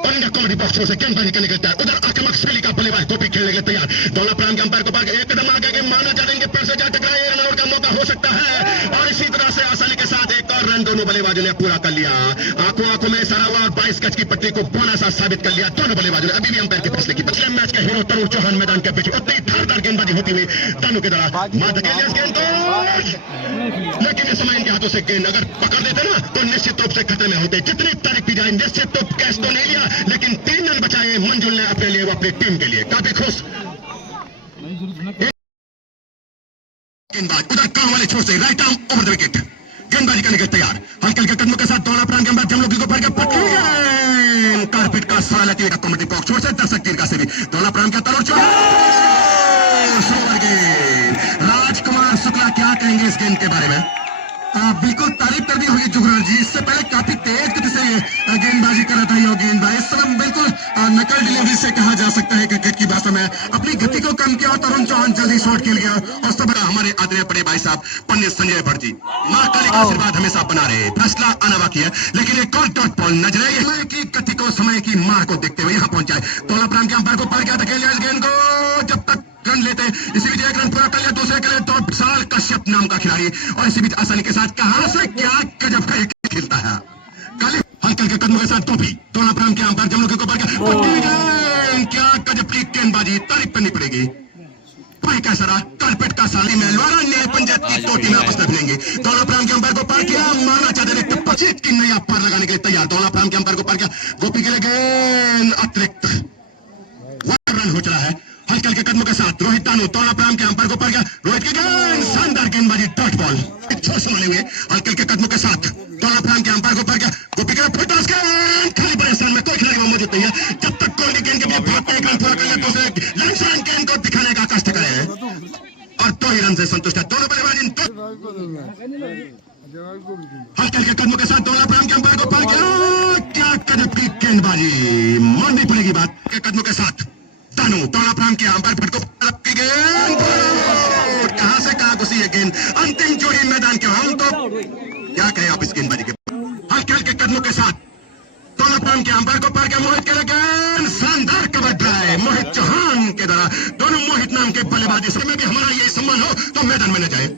और इंडिया कॉमेडी बॉक्स से गेंदबाजी करने के लिए तैयार। उधर आक्रमक शैली का बल्लेबाज गोपी खेलने के लिए तैयार। दौला प्रांत के अंपायर को पार एक कदम आगे के माना जाएंगे, फिर से जा टकराए, रनआउट का मौका हो सकता है। और इसी तरह से आसानी के साथ एक और रन दोनों बल्लेबाजों ने पूरा कर लिया। आंखों में इशारा हुआ और 22 गज की पट्टी को बोना सा साबित कर लिया दोनों बल्लेबाजों ने। अभी भी अंपायर के फैसले की। पिछले मैच के हीरो तरुण चौहान मैदान के पीछे उतनी धारदार गेंदबाजी होती हुई दानू की तरह मार धकेलिया इस गेंद को, लेकिन इस समय इनके हाथों से गेंद अगर पकड़ देते ना तो निश्चित रूप से खतरे में होते। जितनी तारीफ की जाए निश्चित रूप कैच तो नहीं लिया, लेकिन 3 रन बचाए मंजुल ने अपने लिए, वो अपनी टीम के लिए काफी खुश। गेंदबाज उधर काम वाले छोर से right arm over the wicket, गेंदबाजी करने के तैयार। हल्के हल्के कदमों के साथ दौला प्रांत के अंपायर जमलोकी को पकड़ के पटकी कारपेट का सहारा लेते हुए कमेटी बॉक्स छोर से दर्शक तीर का से भी दौला प्रांत का तरुण राजकुमार शुक्ला क्या कहेंगे इस गेंद के बारे में? बिल्कुल तारीफ कर दी होगी जुगराज जी। इससे पहले काफी तेज गति से गेंदबाजी कर रहा था ये गेंदबाज। इस समय बिल्कुल नकल डिलीवरी से कहा जा सकता है क्रिकेट की भाषा में। अपनी गति को कम किया और तरुण चौहान जल्दी शॉट खेल गया। और सब हमारे आदरणीय बड़े भाई साहब पंडित संजय भट्ट जी मां काली का आशीर्वाद हमेशा बना रहे। फैसला आना बाकी है, लेकिन एक और डॉट बॉल नजरे समय की गति को, समय की मार को देखते हुए यहाँ पहुंचाए। दौला प्रांत के अंपायर को पार किया, धकेल दिया इस गेंद को। जब तक रन लेते इसी बीच एक रन पूरा कर लिया, दूसरे के लिए तो विशाल कश्यप नाम का खिलाड़ी। और इसी बीच आसानी के साथ कहां से क्या गजब का एक खेलता है। काले हल्के हल्के कदमों के साथ टोपी दौला प्रांत के अंपायर जमलोकी को पार किया। क्या गजब की गेंदबाजी, तारीफ करनी पड़ेगी। पाई का सरा कारपेट का साली में लौरा न्याय पंचायत की टोटी में आपस में मिलेंगे। दौला प्रांत के अंपायर को पार किया, माना चाहते थे पचीत की नया पार लगाने के लिए तैयार। दौला प्रांत के अंपायर को पार किया, गोपी के लिए गेंद अतिरिक्त रन हो चला है। हल्के हल्के कदमों के साथ रोहित दानू दौला प्रांत के अंपायर को पार किया, रोहित की गेंद शानदार गेंदबाजी डॉट बॉल छोर संभाले हुए। हल्के हल्के कदमों के साथ दौला प्रांत के अंपायर को पार किया, गोपी के फुटबॉल गेंद खाली बड़े स्थान में कोई खिलाड़ी मौजूद नहीं है। जब तक कोहली गेंद के लिए भागते एक रन पूरा कर ले दूसरे लंसान गेंद को दिखाने का कष्ट करे और 2 ही रन से संतुष्ट है दोनों बल्लेबाज। हल्के हल्के कदमों के साथ दौला प्रांत के अंपायर को पार किया, क्या गजब की गेंदबाजी, माननी पड़ेगी बात। के कदमों के साथ दानू दौला प्रांत के अंपायर को की गेंद कहां से कहां घुसी है गेंद। अंतिम जोड़ी मैदान के, हम तो क्या कहें आप इस गेंदबाजी के। हल्के हल्के कदमों के साथ दौला प्रांत के अंपायर को पार किया, मोहित के लिए गेंद शानदार कवर ड्राइव मोहित चौहान के द्वारा। दोनों मोहित नाम के बल्लेबाजी समय भी हमारा यही सम्मान हो तो मैदान में न जाए।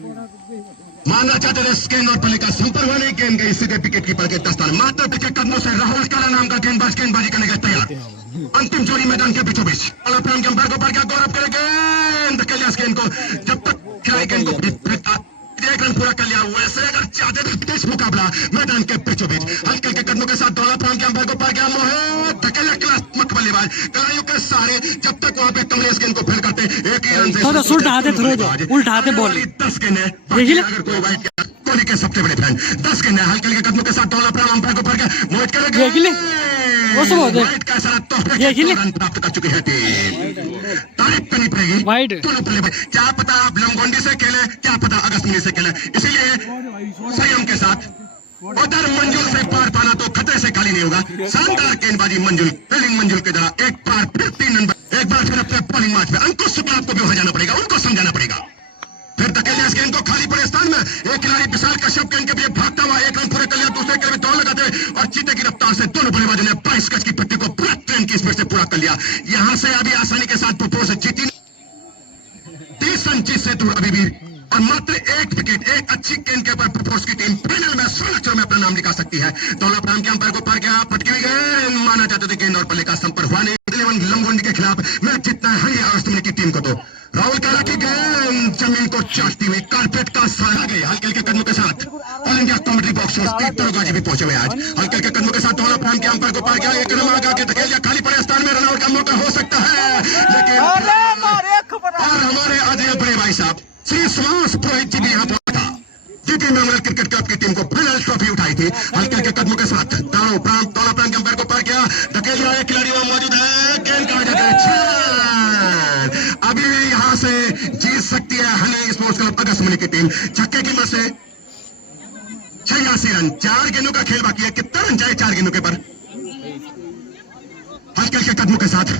मानना चाहते थे गेंद और बल्ले का संपर्क होने, गेंद गई सीधे विकेट कीपर के दस्तान। मात्र के कदमों से राहुल काला नाम का गेंदबाज गेंदबाजी करने का तैयार। अंतिम जोड़ी मैदान के बीचों बीच दौला प्रांत के अंपायर को पार किया, गौरव के लिए गेंद धकेल दिया इस गेंद को। जब तक खिलाड़ी गेंद को एक रन पूरा कर लिया, वैसे अगर चाहते थे तेज मुकाबला मैदान के बीचों बीच। हल्के हल्के कदमों के साथ दौला प्रांत के अंपायर को पार किया, मोहित धकेलिया क्लात्मक बल्लेबाज कलाइयों के सारे। जब तक वहां पे कमलेश गेंद को फेल करते एक ही रन से उल्टाते बॉल 10 गेंद है। अगर कोई वाइट कोहली के सबसे बड़े फैन 10 गेंद है। हल्के हल्के कदमों के साथ दौला प्रांत अंपायर को पार किया, मोहित वाइट का सारा तोहफे रन प्राप्त कर चुकी है टीम। तारीफ करनी पड़ेगी दोनों बल्लेबाज। क्या पता आप लमगोंडी से खेले, क्या पता अगस्ती से खेले, इसीलिए संयम के साथ। उधर मंजुल से पार पाना तो खतरे से खाली नहीं होगा। शानदार गेंदबाजी मंजुल, फील्डिंग मंजुल के द्वारा एक बार फिर 3 रन, एक बार फिर अपने बॉलिंग मैच में अंकुश शुक्ला को भी वहां जाना पड़ेगा, उनको समझाना पड़ेगा। फिर धकेलिया इस गेंद को खाली पड़े स्थान में, एक खिलाड़ी विशाल कश्यप गेंद के लिए भागता हुआ एक रन पूरे कर लिया, दूसरे के लिए दौड़ लगाते और चीते की रफ्तार से दोनों बल्लेबाजों ने 22 गज की पट्टी को पूरा ट्रेन की स्पीड से पूरा कर लिया। यहां से अभी आसानी के साथ प्रपोज जीती 30 रन जीत से दूर अभी भी, और मात्र 1 विकेट, एक अच्छी गेंद के ऊपर प्रपोज की टीम फाइनल में 16 अक्षरों में अपना नाम लिखा सकती है। दौला प्रांत के अंपायर को पार किया, पटकी हुई गेंद, माना चाहते थे गेंद और बल्ले का संपर्क हुआ नहीं। 11 लमगोंडी के खिलाफ मैच जीतना है हनी अवस्थी की टीम को। तो राहुल काला की गेंद जमीन को चाटती हुई कारपेट का सहारा गई। हल्के हल्के कदमों के साथ ऑल इंडिया कॉमेडी बॉक्स भी पहुंचे हुए आज। हल्के हल्के कदमों के साथ दौला प्रांत के अंपायर को पार किया, एक रन आगे के धकेल दिया, खाली पड़े स्थान में रनआउट का मौका हो सकता है, लेकिन और हमारे आदरणीय बड़े भाई साहब श्री सुभाष पुरोहित जी भी यहाँ पर था, जीटी मेमोरियल क्रिकेट क्लब की टीम को फाइनल ट्रॉफी उठाई थी। हल्के हल्के कदमों के साथ दौला प्रांत के अंपायर को पार किया, धकेल दिया, एक खिलाड़ी वहां मौजूद है, गेंद कहा जाता है। अभी यहां से जीत सकती है हनी स्पोर्ट्स क्लब अगस्ती की टीम। छक्के की मदद से 86 रन, 4 गेंदों का खेल बाकी है। कितना रन चाहिए 4 गेंदों के पर? हल्के हल्के कदमों के साथ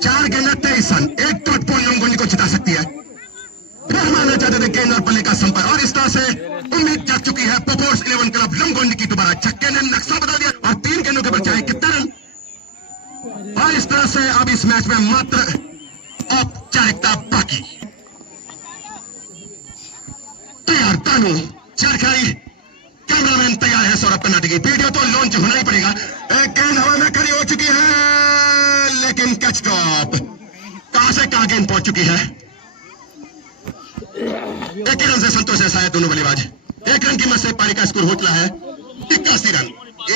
4 गेंद 23 रन, एक डॉट बॉल लमगोंडी को जिता सकती है। फिर माना चाहते थे गेंद और बल्ले का संपर्क, और इस तरह से उम्मीद जग चुकी है पोपोर्स 11 क्लब लमगोंडी की। दोबारा छक्के ने नक्शा बदल दिया और 3 गेंदों के पर चाहे कितना रन और इस तरह से अब इस मैच में मात्र औपचारिकता बाकी। तैयार तानू चारखाई, कैमरामैन तैयार है सौरभ कर्नाटकी। वीडियो तो लॉन्च होना ही पड़ेगा। एक गेंद हवा में खड़ी हो चुकी है, लेकिन कैच ड्रॉप। कहां से कहां गेंद पहुंच चुकी है। एक ही रन से संतोष है शायद दोनों बल्लेबाज। एक रन की मत से पारी का स्कोर हो चला है 81 रन।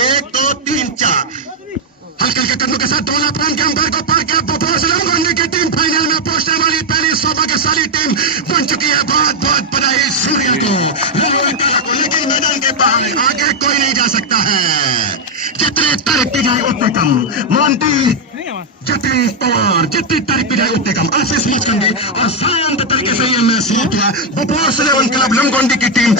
1 2 3 4 हल्के हल्के कदमों के साथ दोनों पान के अंपायर को पार किया। लमगोंडी की टीम फाइनल में पहुंचने वाली पहली सौभाग्यशाली टीम बन चुकी है। बहुत बहुत बधाई सूर्य को। लेकिन मैदान के बाहर आगे कोई नहीं जा सकता है। जितनी तारीफ की जाए उतने कम। मोंटी, जितनी पवार, जितनी तारीफ की जाए उतने कम। आशीष मचकंदी और शांत तरीके से ये मैच शुरू किया। बुपोर्स 11 क्लब लमगोंडी की टीम